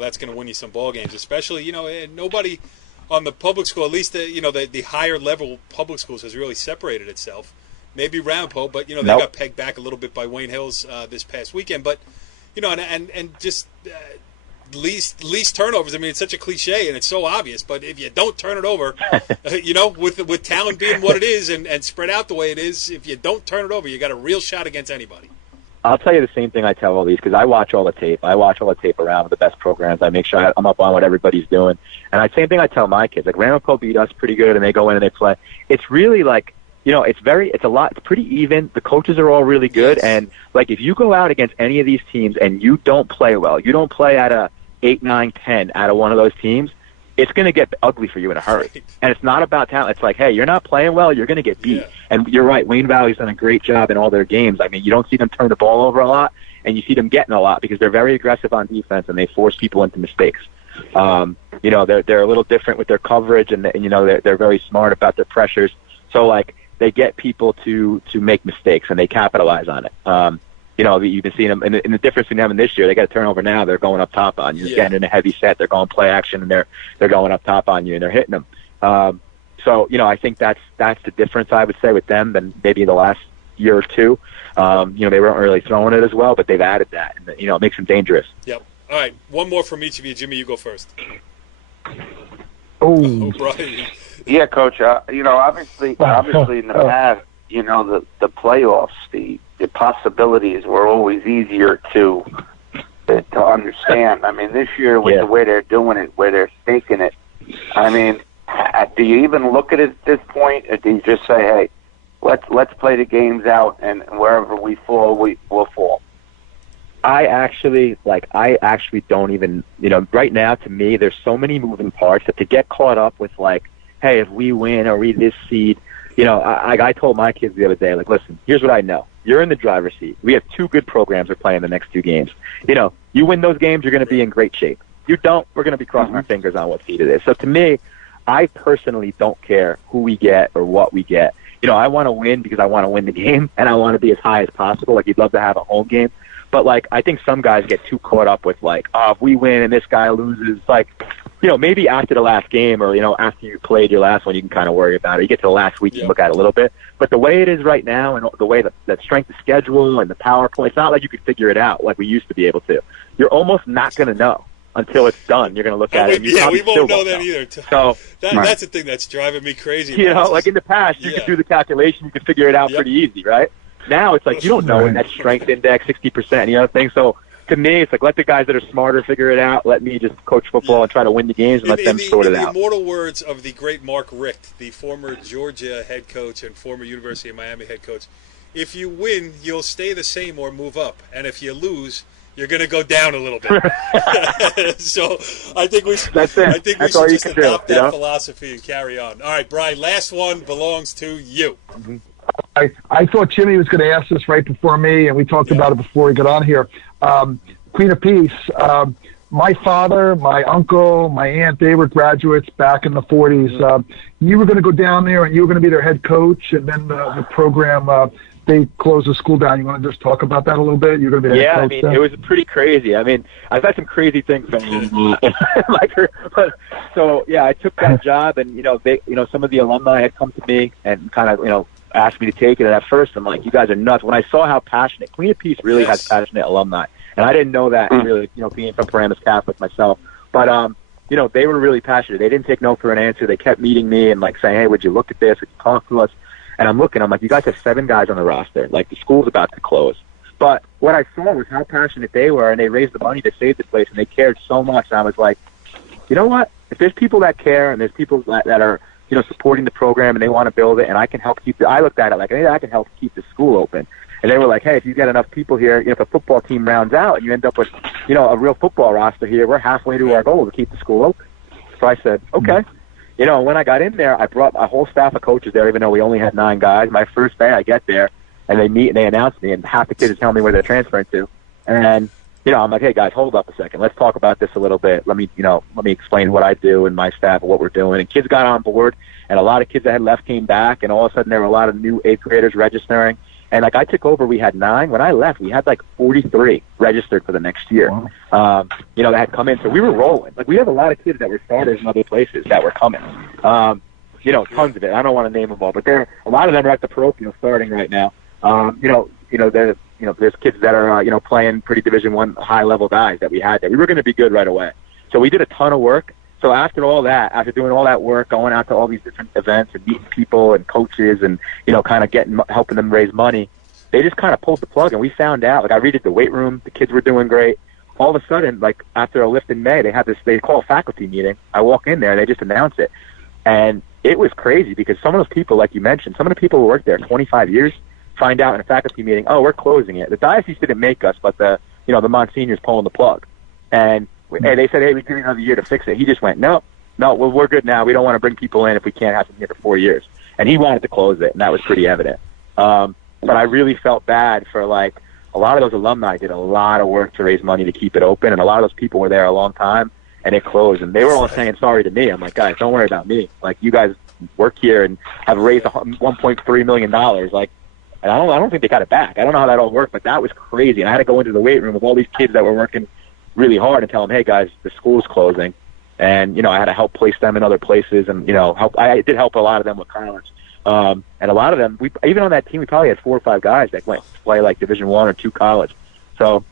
that's going to win you some ball games. Especially, nobody on the public school, at least the higher level public schools, has really separated itself. Maybe Ramapo, but they got pegged back a little bit by Wayne Hills this past weekend. But and just least turnovers. It's such a cliche and it's so obvious. But if you don't turn it over, with talent being what it is and spread out the way it is, if you don't turn it over, you got a real shot against anybody. I'll tell you the same thing I tell all these because I watch all the tape. I watch all the tape around the best programs. I make sure I'm up on what everybody's doing. And same thing I tell my kids. Like Ramapo beat us pretty good, and they go in and they play. It's really like, it's pretty even. The coaches are all really good. And like if you go out against any of these teams and you don't play well, you don't play at a 8, 9, 10 out of one of those teams, it's going to get ugly for you in a hurry. And it's not about talent. It's like, hey, you're not playing well, you're going to get beat. Yeah. And you're right, Wayne Valley's done a great job in all their games. You don't see them turn the ball over a lot, and you see them getting a lot because they're very aggressive on defense and they force people into mistakes. They're a little different with their coverage, and they're very smart about their pressures. So they get people to make mistakes and they capitalize on it. You've been seeing them, and the difference between them and this year, they got a turnover now, they're going up top on you. They're getting in a heavy set, they're going play action, and they're going up top on you, and they're hitting them. I think that's the difference, I would say, with them than maybe the last year or two. They weren't really throwing it as well, but they've added that, and it makes them dangerous. Yep. All right, one more from each of you. Jimmy, you go first. Oh, Brian. Yeah, Coach. Obviously in the past, the playoffs, the possibilities were always easier to understand. This year with the way they're doing it, where they're staking it, do you even look at it at this point, or do you just say, hey, let's play the games out, and wherever we fall, we'll fall? I actually don't even, right now to me, there's so many moving parts that to get caught up with hey, if we win or we this seed, I told my kids the other day, listen, here's what I know. You're in the driver's seat. We have 2 good programs we're playing the next 2 games. You win those games, you're going to be in great shape. You don't, we're going to be crossing our fingers on what seed it is. So to me, I personally don't care who we get or what we get. I want to win because I want to win the game, and I want to be as high as possible. You'd love to have a home game. But, I think some guys get too caught up with, if we win and this guy loses, maybe after the last game or, after you played your last one, you can kind of worry about it. You get to the last week, you look at it a little bit. But the way it is right now and the way that strength of schedule and the PowerPoint, it's not like you could figure it out like we used to be able to. You're almost not going to know until it's done. You're going to look at it. And we won't know that either. So that's the thing that's driving me crazy. Like in the past, you could do the calculation, you could figure it out pretty easy, right? Now it's like you don't know in that strength index, 60%, and the other thing. So to me, it's like let the guys that are smarter figure it out. Let me just coach football and try to win the games and let them sort it out. In the immortal words of the great Mark Richt, the former Georgia head coach and former University of Miami head coach, if you win, you'll stay the same or move up. And if you lose, you're going to go down a little bit. So I think we should just adopt that philosophy and carry on. All right, Brian, last one belongs to you. Mm-hmm. I thought Jimmy was going to ask this right before me, and we talked about it before we got on here. Queen of Peace, my father, my uncle, my aunt, they were graduates back in the 40s. You were going to go down there, and you were going to be their head coach, and then the program, they closed the school down. You want to just talk about that a little bit? You're going to be the head coach then? It was pretty crazy. I mean, I've had some crazy things. So, I took that job, and, some of the alumni had come to me and kind of, asked me to take it. And at first, I'm like, you guys are nuts. When I saw how passionate, Queen of Peace really has passionate alumni. And I didn't know that really, being from Paramus Catholic myself. But, they were really passionate. They didn't take no for an answer. They kept meeting me and saying, hey, would you look at this? Would you talk to us? And I'm looking, I'm like, you guys have 7 guys on the roster. Like, the school's about to close. But what I saw was how passionate they were, and they raised the money to save the place, and they cared so much. And I was like, you know what? If there's people that care and there's people that are, supporting the program and they want to build it, and I can help keep it. I looked at it like, hey, I can help keep the school open. And they were like, hey, if you get enough people here, if a football team rounds out and you end up with, a real football roster here, we're halfway to our goal to keep the school open. So I said, okay. When I got in there, I brought a whole staff of coaches there, even though we only had 9 guys. My first day, I get there, and they meet and they announce me, and half the kids are telling me where they're transferring to. And, I'm like, hey, guys, hold up a second. Let's talk about this a little bit. Let me explain what I do and my staff and what we're doing. And kids got on board, and a lot of kids that had left came back, and all of a sudden there were a lot of new 8th graders registering. And, I took over, we had 9. When I left, we had, 43 registered for the next year, that had come in. So we were rolling. We have a lot of kids that were starters in other places that were coming. Tons of it. I don't want to name them all, but a lot of them are at the parochial starting right now. There's kids that are, playing pretty Division I high-level guys that we had there. We were going to be good right away. So we did a ton of work. So after all that, after doing all that work, going out to all these different events and meeting people and coaches and, kind of helping them raise money, they just kind of pulled the plug, and we found out. I redid the weight room. The kids were doing great. All of a sudden, after a lift in May, they call a faculty meeting. I walk in there, and they just announce it. And it was crazy because some of those people, like you mentioned, some of the people who worked there 25 years, find out in a faculty meeting, oh, we're closing it. The diocese didn't make us, but the Monsignor's pulling the plug. And they said, hey, we give you another year to fix it. He just went, no, we're good now. We don't want to bring people in if we can't have them here for 4 years. And he wanted to close it, and that was pretty evident. But I really felt bad for, a lot of those alumni did a lot of work to raise money to keep it open, and a lot of those people were there a long time, and it closed. And they were all saying sorry to me. I'm like, guys, don't worry about me. You guys work here and have raised $1.3 million. And I don't think they got it back. I don't know how that all worked, but that was crazy. And I had to go into the weight room with all these kids that were working really hard and tell them, hey, guys, the school's closing. And, I had to help place them in other places and, I did help a lot of them with college. And a lot of them, even on that team, we probably had 4 or 5 guys that went to play Division I or II college. So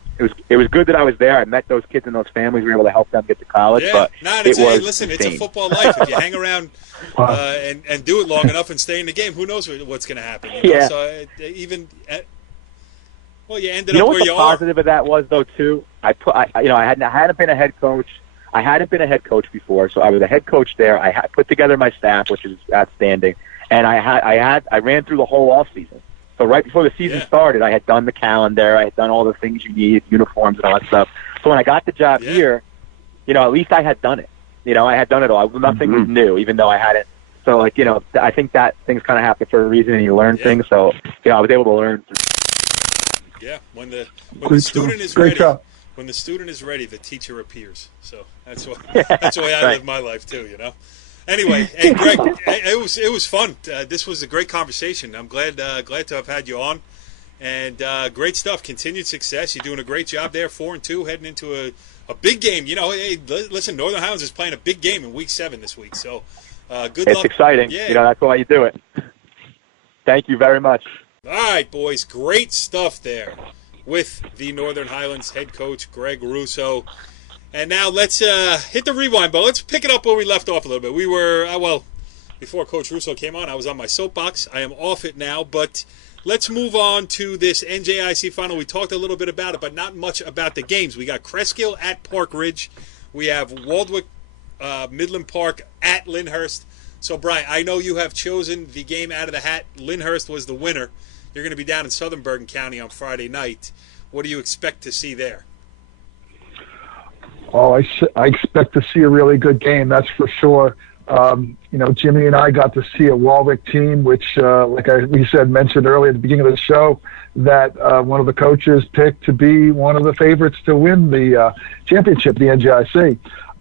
it was good that I was there. I met those kids and those families. We were able to help them get to college. Yeah, but listen, it's a football life. If you hang around and do it long enough and stay in the game, who knows what's going to happen? Yeah. So you ended up where you are. You know what the positive of that was, though, too? I hadn't been a head coach. I hadn't been a head coach before, so I was a head coach there. I had put together my staff, which is outstanding, and I ran through the whole off season. So right before the season started, I had done the calendar, I had done all the things you need, uniforms and all that stuff. So when I got the job here, at least I had done it. I had done it all. Nothing was new, even though I hadn't. So I think that things kind of happen for a reason, and you learn things. So I was able to learn. Yeah, when the student is ready. When the student is ready, the teacher appears. So that's the way I live my life too. Anyway, hey Greg, it was fun. This was a great conversation. I'm glad to have had you on, And great stuff. Continued success. You're doing a great job there. 4-2, heading into a big game. You know, hey, listen, Northern Highlands is playing a big game in Week 7 this week. So good luck. It's exciting. Yeah. You know, that's why you do it. Thank you very much. All right, boys. Great stuff there with the Northern Highlands head coach, Greg Russo. And now let's hit the rewind button. Let's pick it up where we left off a little bit. We were, before Coach Russo came on, I was on my soapbox. I am off it now, but let's move on to this NJIC final. We talked a little bit about it, but not much about the games. We got Cresskill at Park Ridge. We have Waldwick Midland Park at Lyndhurst. So, Brian, I know you have chosen the game out of the hat. Lyndhurst was the winner. You're going to be down in Southern Bergen County on Friday night. What do you expect to see there? Oh, I expect to see a really good game, that's for sure. You know, Jimmy and I got to see a Warwick team, which, we mentioned earlier at the beginning of the show, that one of the coaches picked to be one of the favorites to win the championship, the NJIC.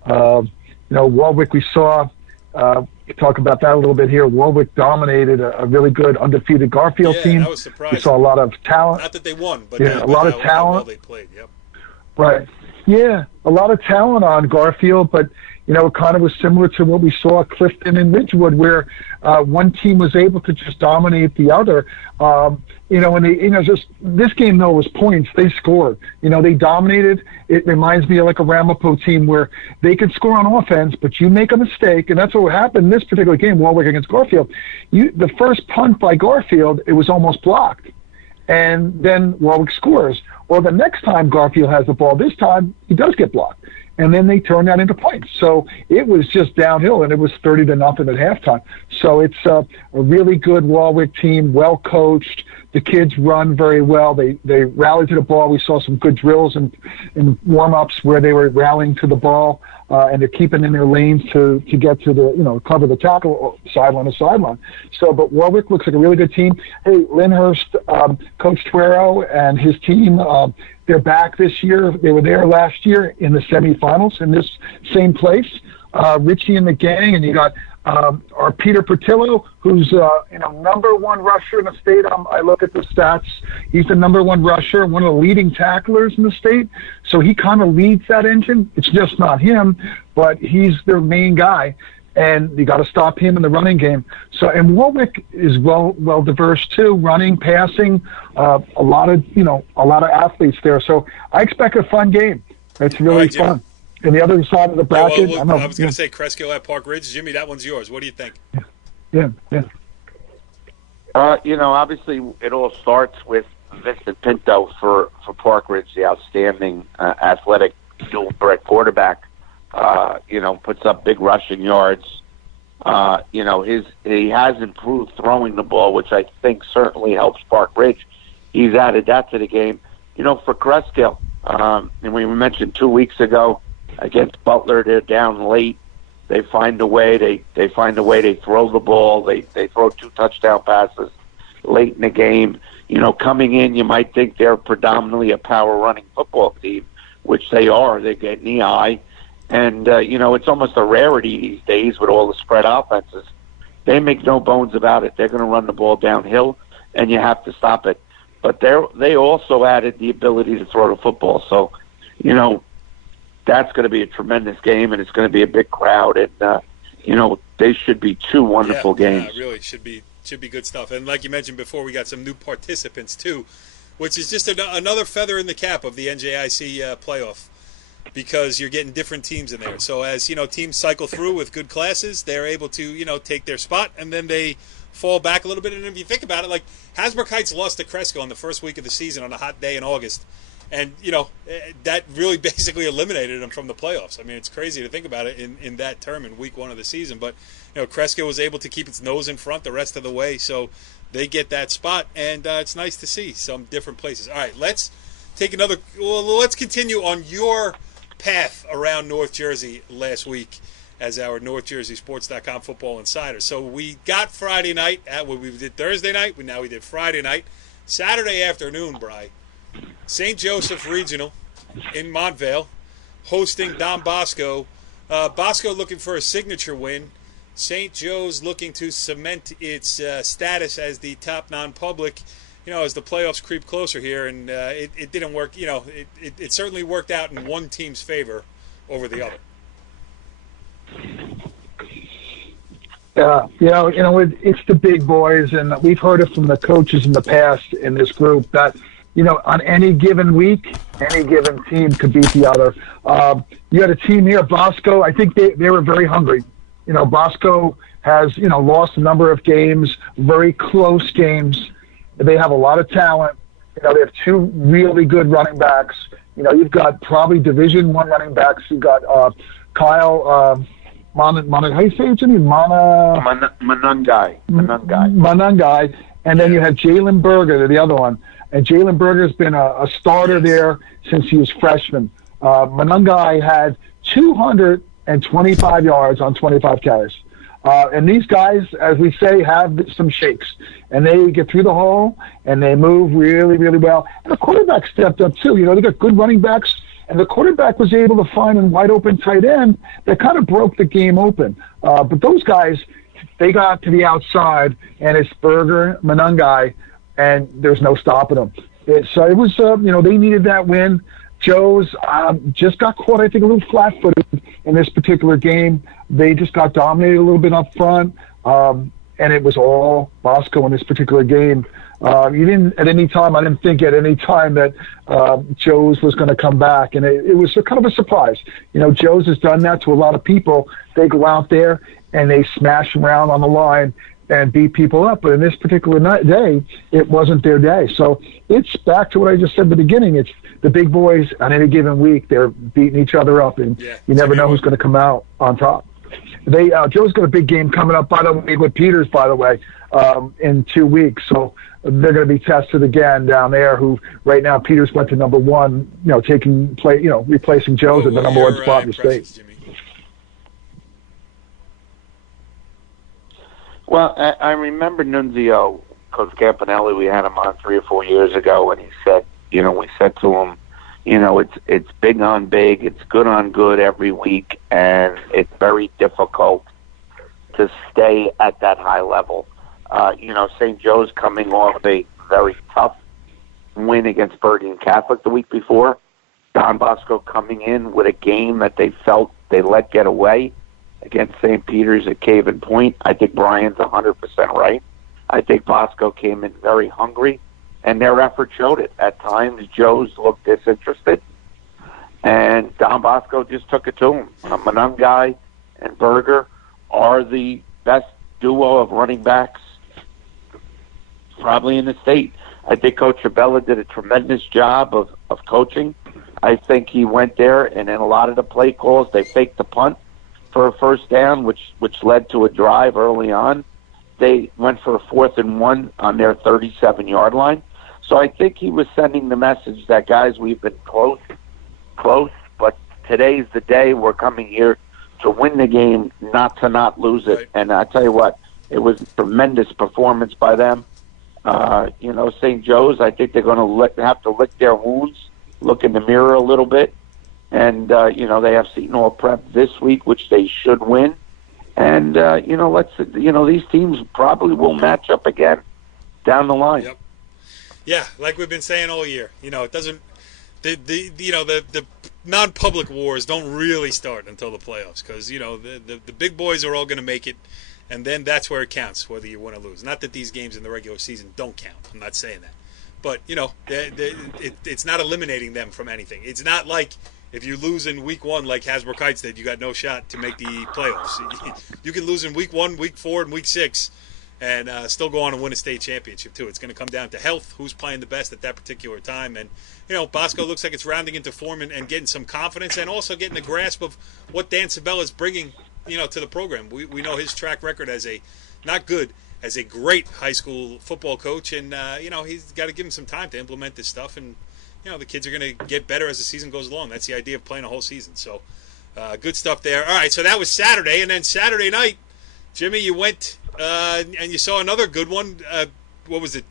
You know, Warwick, we saw, talk about that a little bit here. Warwick dominated a really good undefeated Garfield team. That was surprising. We saw a lot of talent. Not that they won, but a lot of talent. How well they played. Yep. Right. Yeah, a lot of talent on Garfield, but you know, it kind of was similar to what we saw at Clifton and Ridgewood, where one team was able to just dominate the other. You know, and they, you know, just this game though was points. They scored. You know, they dominated. It reminds me of like a Ramapo team where they could score on offense, but you make a mistake, and that's what happened in this particular game, Warwick against Garfield. The first punt by Garfield, it was almost blocked, and then Warwick scores. Well, the next time Garfield has the ball, this time he does get blocked. And then they turn that into points. So it was just downhill, and it was 30-0 at halftime. So it's a really good Warwick team, well coached. The kids run very well. They rallied to the ball. We saw some good drills and warm-ups where they were rallying to the ball, and they're keeping in their lanes to get to the, you know, cover the tackle sideline to sideline. So, but Warwick looks like a really good team. Hey, Lyndhurst, Coach Tuero and his team, they're back this year. They were there last year in the semifinals in this same place. Richie and the gang, and you got our Peter Portillo, who's number one rusher in the state. I look at the stats. He's the number one rusher, one of the leading tacklers in the state. So he kind of leads that engine. It's just not him, but he's their main guy. And you got to stop him in the running game. So, and Warwick is well diverse too, running, passing, a lot of athletes there. So I expect a fun game. It's really fun. And the other side of the bracket, I was going to say Cresskill at Park Ridge. Jimmy, that one's yours. What do you think? Yeah. You know, obviously it all starts with Vincent Pinto for Park Ridge, the outstanding athletic dual threat quarterback. Puts up big rushing yards. He has improved throwing the ball, which I think certainly helps Park Ridge. He's added that to the game. You know, for Cresskill, and we mentioned 2 weeks ago against Butler, they're down late. They find a way. They find a way. They throw the ball. They throw 2 touchdown passes late in the game. You know, coming in, you might think they're predominantly a power running football team, which they are. They get knee high. And, it's almost a rarity these days with all the spread offenses. They make no bones about it. They're going to run the ball downhill, and you have to stop it. But they also added the ability to throw the football. So, that's going to be a tremendous game, and it's going to be a big crowd. And, they should be 2 wonderful games. Yeah, really should be good stuff. And like you mentioned before, we got some new participants, too, which is just another feather in the cap of the NJIC playoff. Because you're getting different teams in there. So as, teams cycle through with good classes, they're able to, take their spot, and then they fall back a little bit. And if you think about it, like Hasbrook Heights lost to Cresco in the first week of the season on a hot day in August. And, that really basically eliminated them from the playoffs. I mean, it's crazy to think about it in that term in week 1 of the season. But, Cresco was able to keep its nose in front the rest of the way. So they get that spot, and it's nice to see some different places. All right, let's continue on your path around North Jersey last week as our NorthJerseySports.com football insider. So we got Friday night. We did Thursday night. Now we did Friday night. Saturday afternoon, Bri, St. Joseph Regional in Montvale hosting Don Bosco. Bosco looking for a signature win. St. Joe's looking to cement its status as the top non-public. as the playoffs creep closer here, and it didn't work. It certainly worked out in one team's favor over the other. It's the big boys, and we've heard it from the coaches in the past in this group that, on any given week, any given team could beat the other. You had a team here, Bosco. I think they were very hungry. Bosco has, lost a number of games, very close games. They have a lot of talent. They have two really good running backs. You've got probably Division I running backs. You've got Kyle how you say it, Jimmy? Manungai. And then you have Jalen Berger, the other one. And Jalen Berger's been a starter there since he was freshman. Manungai had 225 yards on 25 carries. And these guys, as we say, have some shakes. And they get through the hole, and they move really, really well. And the quarterback stepped up, too. They got good running backs. And the quarterback was able to find a wide-open tight end that kind of broke the game open. But those guys, they got to the outside, and it's Berger, Manungai, and there's no stopping them. So it was, they needed that win. Joe's just got caught, I think, a little flat-footed in this particular game. They just got dominated a little bit up front, and it was all Bosco in this particular game. I didn't think at any time that Joe's was going to come back, and it was kind of a surprise. Joe's has done that to a lot of people. They go out there and they smash around on the line and beat people up, but in this particular day, it wasn't their day. So it's back to what I just said at the beginning. It's the big boys on any given week. They're beating each other up, and you never know who's going to come out on top. Joe's got a big game coming up, by the way, with Peters, by the way, in 2 weeks. So they're going to be tested again down there. Who right now Peters went to number one, replacing Joe's at the number one spot in the state. Jimmy? Well, I remember Nunzio, Coach Campanelli. We had him on 3 or 4 years ago, and he said, we said to him, it's big on big, it's good on good every week, and it's very difficult to stay at that high level. St. Joe's coming off a very tough win against Bergen Catholic the week before. Don Bosco coming in with a game that they felt they let get away against St. Peter's at Cave and Point. I think Brian's 100% right. I think Bosco came in very hungry, and their effort showed it. At times, Joe's looked disinterested, and Don Bosco just took it to him. Manungai and Berger are the best duo of running backs probably in the state. I think Coach Abella did a tremendous job of coaching. I think he went there, and in a lot of the play calls, they faked the punt for a first down, which led to a drive early on. They went for a 4th and 1 on their 37-yard line. So I think he was sending the message that, guys, we've been close, but today's the day. We're coming here to win the game, not to not lose it. Right. And I tell you what, it was a tremendous performance by them. St. Joe's, I think they're going to have to lick their wounds, look in the mirror a little bit. And, they have Seton Hall Prep this week, which they should win. And, these teams probably will match up again down the line. Yep. Yeah, like we've been saying all year. It doesn't the non-public wars don't really start until the playoffs because, the big boys are all going to make it, and then that's where it counts, whether you win or lose. Not that these games in the regular season don't count. I'm not saying that. But, it's not eliminating them from anything. It's not like if you lose in week 1 like Hasbrook Heights did, you got no shot to make the playoffs. You can lose in week 1, week 4, and week 6 and still go on and win a state championship, too. It's going to come down to health, who's playing the best at that particular time. And, Bosco looks like it's rounding into form and getting some confidence and also getting a grasp of what Dan Sabella is bringing, to the program. We know his track record as as a great high school football coach. And, he's got to give him some time to implement this stuff. And, the kids are going to get better as the season goes along. That's the idea of playing a whole season. So, good stuff there. All right, so that was Saturday. And then Saturday night, Jimmy, you went and you saw another good one. What was it?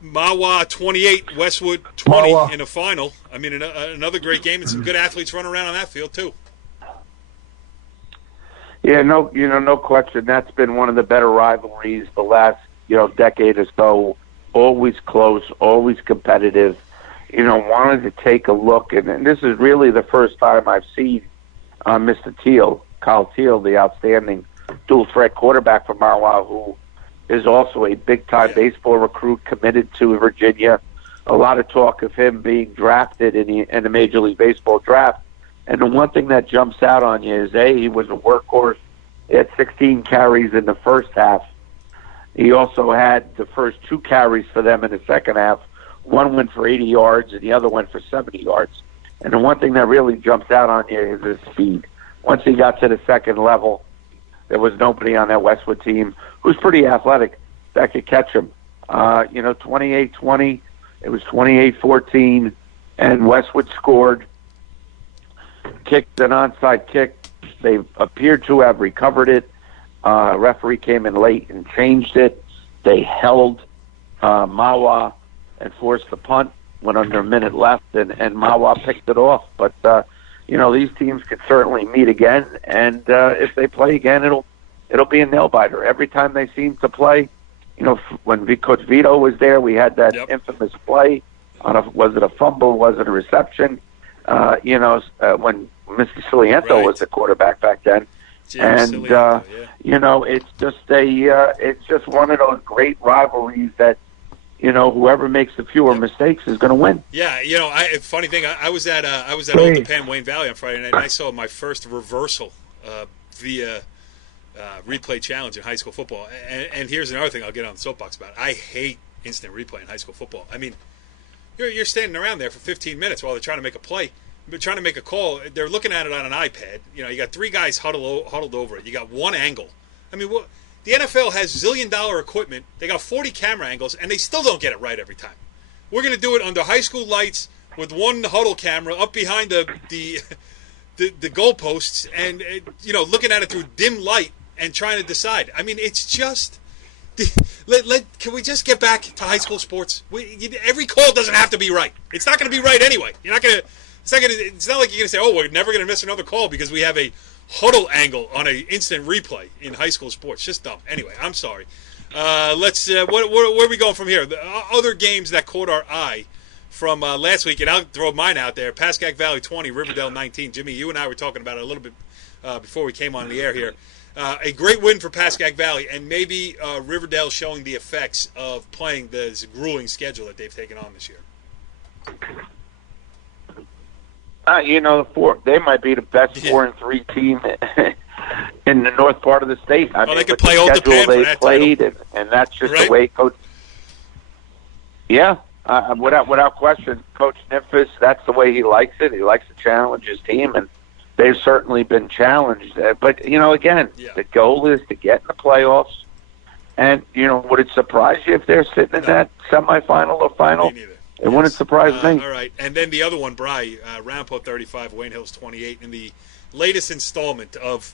Mahwah 28, Westwood 20 Mahwah in a final. I mean, another great game and some good athletes running around on that field, too. Yeah, no question. That's been one of the better rivalries the last, decade or so always close, always competitive. Wanted to take a look, and this is really the first time I've seen Mr. Teal, Kyle Teal, the outstanding dual threat quarterback from Marwa, who is also a big-time baseball recruit committed to Virginia. A lot of talk of him being drafted in the Major League Baseball draft. And the one thing that jumps out on you is, he was a workhorse. He had 16 carries in the first half. He also had the first 2 carries for them in the second half. One went for 80 yards and the other went for 70 yards. And the one thing that really jumps out on you is his speed. Once he got to the second level, there was nobody on that Westwood team who's pretty athletic that could catch him. 28-20, it was 28-14, and Westwood scored, kicked an onside kick. They appeared to have recovered it. Referee came in late and changed it. They held Mawa and forced the punt. Went under a minute left, and Mawa picked it off. But these teams could certainly meet again, and if they play again, it'll be a nail biter. Every time they seem to play, when Coach Vito was there, we had that infamous play on was it a fumble, was it a reception? When Mr. Siliento was the quarterback back then. James Siliento, it's just one of those great rivalries that whoever makes the fewer mistakes is going to win. Yeah, funny thing, I was at Old Japan Wayne Valley on Friday night, and I saw my first reversal via replay challenge in high school football. And here's another thing I'll get on the soapbox about. I hate instant replay in high school football. I mean, you're standing around there for 15 minutes while they're trying to make a play. They're trying to make a call. They're looking at it on an iPad. You got 3 guys huddled over it. You got one angle. I mean, the NFL has zillion-dollar equipment. They got 40 camera angles, and they still don't get it right every time. We're going to do it under high school lights with one huddle camera up behind the goalposts, and looking at it through dim light and trying to decide. I mean, it's just. Can we just get back to high school sports? Every call doesn't have to be right. It's not going to be right anyway. You're not going to. It's not like you're going to say, we're never going to miss another call because we have a huddle angle on an instant replay in high school sports. Just dumb. Anyway, I'm sorry. Let's. Where are we going from here? The other games that caught our eye from last week, and I'll throw mine out there. Pascack Valley 20, Riverdale 19. Jimmy, you and I were talking about it a little bit before we came on the air here. A great win for Pascack Valley, and maybe Riverdale showing the effects of playing this grueling schedule that they've taken on this year. They might be the best 4-3 team in the north part of the state. I mean, they could play Old Japan for that played, and that's just the way Coach. Yeah, without question, Coach Nymphis. That's the way he likes it. He likes to challenge his team, and they've certainly been challenged. But again, the goal is to get in the playoffs. And would it surprise you if they're sitting in that semifinal or final? Me neither. It wouldn't surprise me. All right. And then the other one, Bry, Rampo 35, Wayne Hills 28, in the latest installment of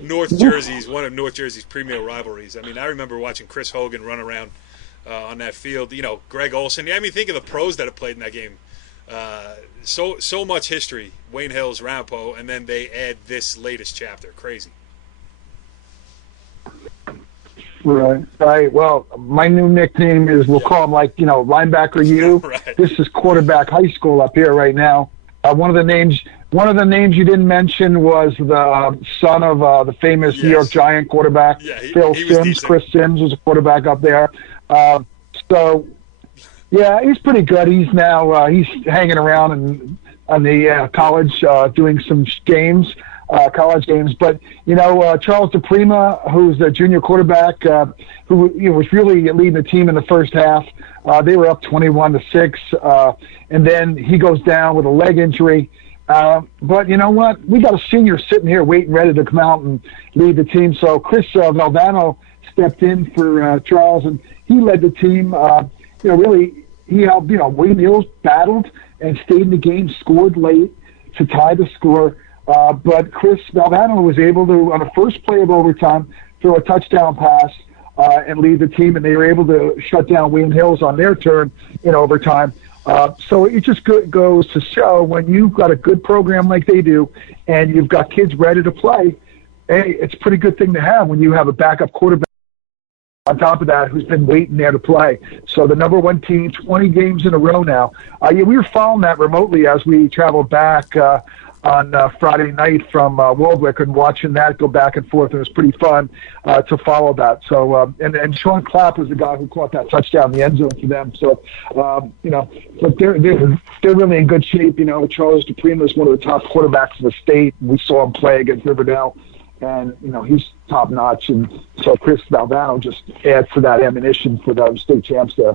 North Jersey's, one of North Jersey's premier rivalries. I mean, I remember watching Chris Hogan run around on that field. Greg Olson. I mean, think of the pros that have played in that game. So much history. Wayne Hills, Rampo, and then they add this latest chapter. Crazy. Right. Well, my new nickname is, we'll call him linebacker U. Right. This is quarterback high school up here right now. One of the names you didn't mention was the son of the famous New York Giant quarterback, Phil Simms. Chris Simms was a quarterback up there. He's pretty good. He's now he's hanging around on the college doing some games. College games, but Charles DePrima, who's the junior quarterback, who was really leading the team in the first half. They were up 21-6, and then he goes down with a leg injury. But you know what? We got a senior sitting here waiting, ready to come out and lead the team. So Chris Valdano stepped in for Charles, and he led the team. Really, he helped. Wayne Hills battled and stayed in the game, scored late to tie the score. But Chris Valdano was able to, on the first play of overtime, throw a touchdown pass and lead the team, and they were able to shut down Wayne Hills on their turn in overtime. So it just goes to show, when you've got a good program like they do and you've got kids ready to play, hey, it's a pretty good thing to have when you have a backup quarterback on top of that, who's been waiting there to play. So the number one team, 20 games in a row now. Yeah, we were following that remotely as we traveled back on Friday night from Waldwick and watching that go back and forth. It was pretty fun to follow that. So and Sean Clapp was the guy who caught that touchdown in the end zone for them. So look, they're really in good shape. Charles DePrima is one of the top quarterbacks in the state. We saw him play against Riverdale. And, he's top notch. And so Chris Valvano just adds to that ammunition for the state champs there.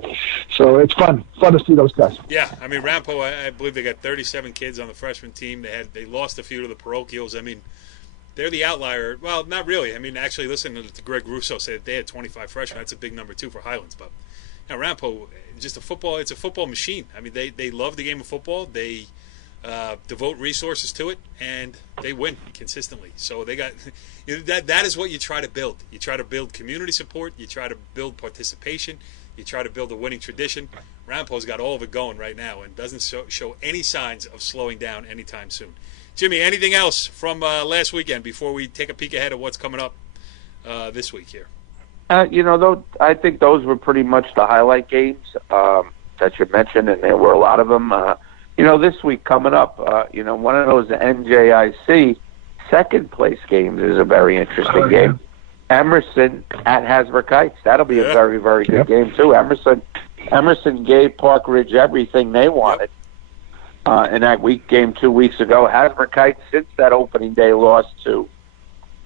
So it's fun to see those guys. Yeah, I mean, Rampo, I believe they got 37 kids on the freshman team. They lost a few to the parochials. I mean, they're the outlier. Well, not really. I mean, actually, listening to Greg Russo say that they had 25 freshmen. That's a big number, too, for Highlands. But Rampo, it's a football machine. I mean, they love the game of football. They devote resources to it, and they win consistently. So they got that is what you try to build. You try to build community support. You try to build participation. You try to build a winning tradition. Rampo's got all of it going right now and doesn't show any signs of slowing down anytime soon. Jimmy, anything else from last weekend before we take a peek ahead of what's coming up this week here? I think those were pretty much the highlight games that you mentioned, and there were a lot of them. This week coming up, one of those NJIC second place games is a very interesting game. Emerson at Hasbrook Heights. That'll be a very, very good game too. Emerson gave Park Ridge everything they wanted in that game 2 weeks ago. Hasbrook Heights, since that opening day loss to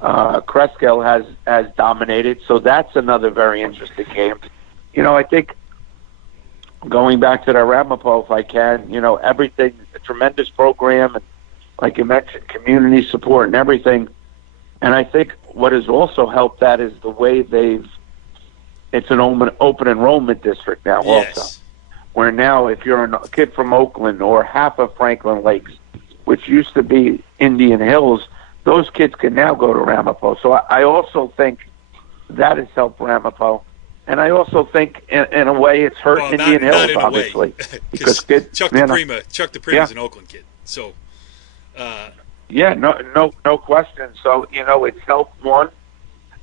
Cresskill, has dominated. So that's another very interesting game. I think, going back to the Ramapo, if I can, everything, a tremendous program, and like you mentioned, community support and everything. And I think what has also helped that is the way it's an open enrollment district now also. Where now if you're a kid from Oakland or half of Franklin Lakes, which used to be Indian Hills, those kids can now go to Ramapo. So I also think that has helped Ramapo. And I also think, in a way, it's hurt Indian Hills, obviously. Because Chuck DePrima is an Oakland kid. So, no question. So, it's helped one,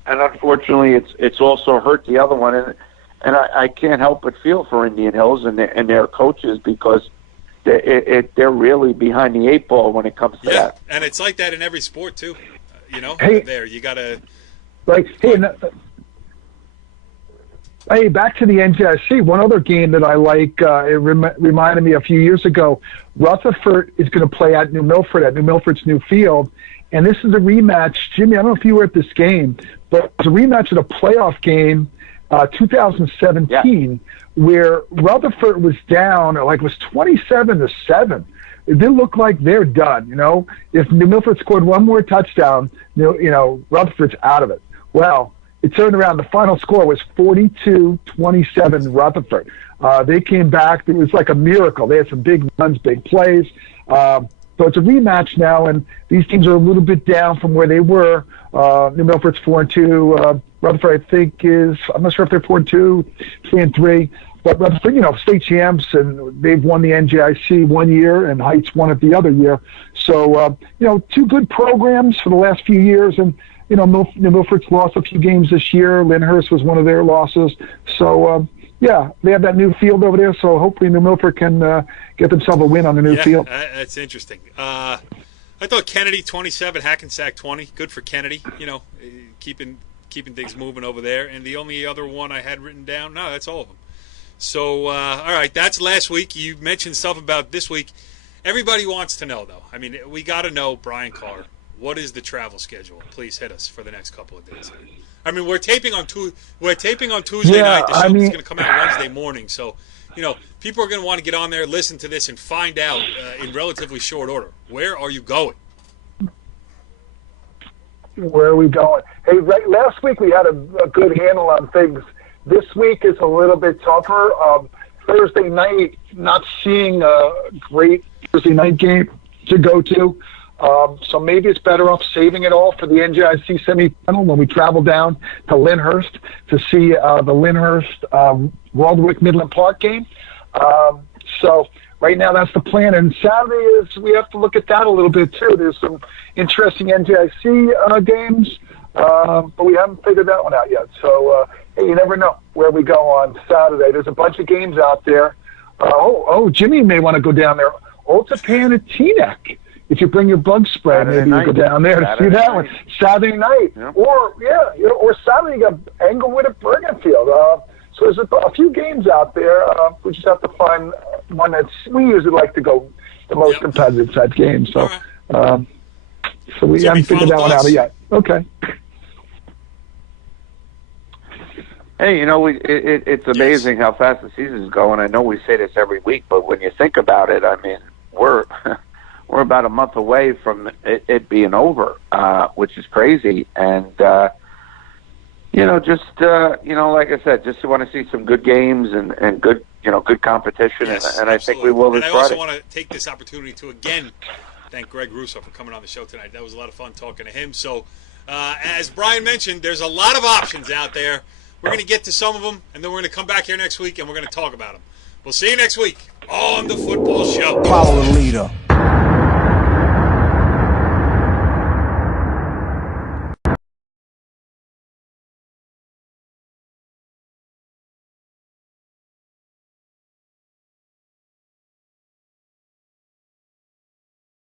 and unfortunately, it's also hurt the other one. And I can't help but feel for Indian Hills and their coaches, because they're really behind the eight ball when it comes to that. And it's like that in every sport too. Hey, you gotta Hey, back to the NJIC. One other game that I like, it reminded me a few years ago, Rutherford is going to play at New Milford, at New Milford's new field. And this is a rematch. Jimmy, I don't know if you were at this game, but it's a rematch of a playoff game, 2017, where Rutherford was down, it was 27-7. It didn't look like they're done, If New Milford scored one more touchdown, Rutherford's out of it. Well, it turned around. The final score was 42-27 Rutherford. They came back. It was like a miracle. They had some big runs, big plays. So it's a rematch now, and these teams are a little bit down from where they were. New Milford's 4-2. Rutherford, I think, I'm not sure if they're 4-2, 3-3. But Rutherford, state champs, and they've won the NJIC one year, and Heights won it the other year. So, two good programs for the last few years, and New Milford's lost a few games this year. Lyndhurst was one of their losses. So, they have that new field over there. So hopefully New Milford can get themselves a win on the new field. That's interesting. I thought Kennedy 27, Hackensack 20. Good for Kennedy. Keeping things moving over there. And the only other one I had written down, no, that's all of them. So, all right, that's last week. You mentioned stuff about this week. Everybody wants to know, though. I mean, we got to know, Brian Carr. What is the travel schedule? Please hit us for the next couple of days. I mean, we're taping on Tuesday night. The show's going to come out Wednesday morning. So, people are going to want to get on there, listen to this, and find out in relatively short order. Where are you going? Where are we going? Hey, last week we had a good handle on things. This week is a little bit tougher. Thursday night, not seeing a great Thursday night game to go to. So maybe it's better off saving it all for the NJIC semifinal when we travel down to Lyndhurst to see the Lyndhurst Waldwick Midland Park game. So right now that's the plan. And Saturday is we have to look at that a little bit too. There's some interesting NJIC games, but we haven't figured that one out yet. So hey, you never know where we go on Saturday. There's a bunch of games out there. Jimmy may want to go down there. Old Japan at Teaneck. If you bring your bug spray, maybe you go down there to see that one. Saturday night. Yep. Or Saturday you got Englewood at Bergenfield. So there's a few games out there. We just have to find one we usually like to go the most competitive type game. So, so we haven't figured that one out yet. Okay. Hey, it's amazing how fast the season's going. I know we say this every week, but when you think about it, I mean, we're about a month away from it being over, which is crazy. And like I said, just want to see some good games and good competition. Yes, and I think we will. And I also want to take this opportunity to again thank Greg Russo for coming on the show tonight. That was a lot of fun talking to him. So, as Brian mentioned, there's a lot of options out there. We're going to get to some of them, and then we're going to come back here next week, and we're going to talk about them. We'll see you next week on The Football Show. Follow the leader.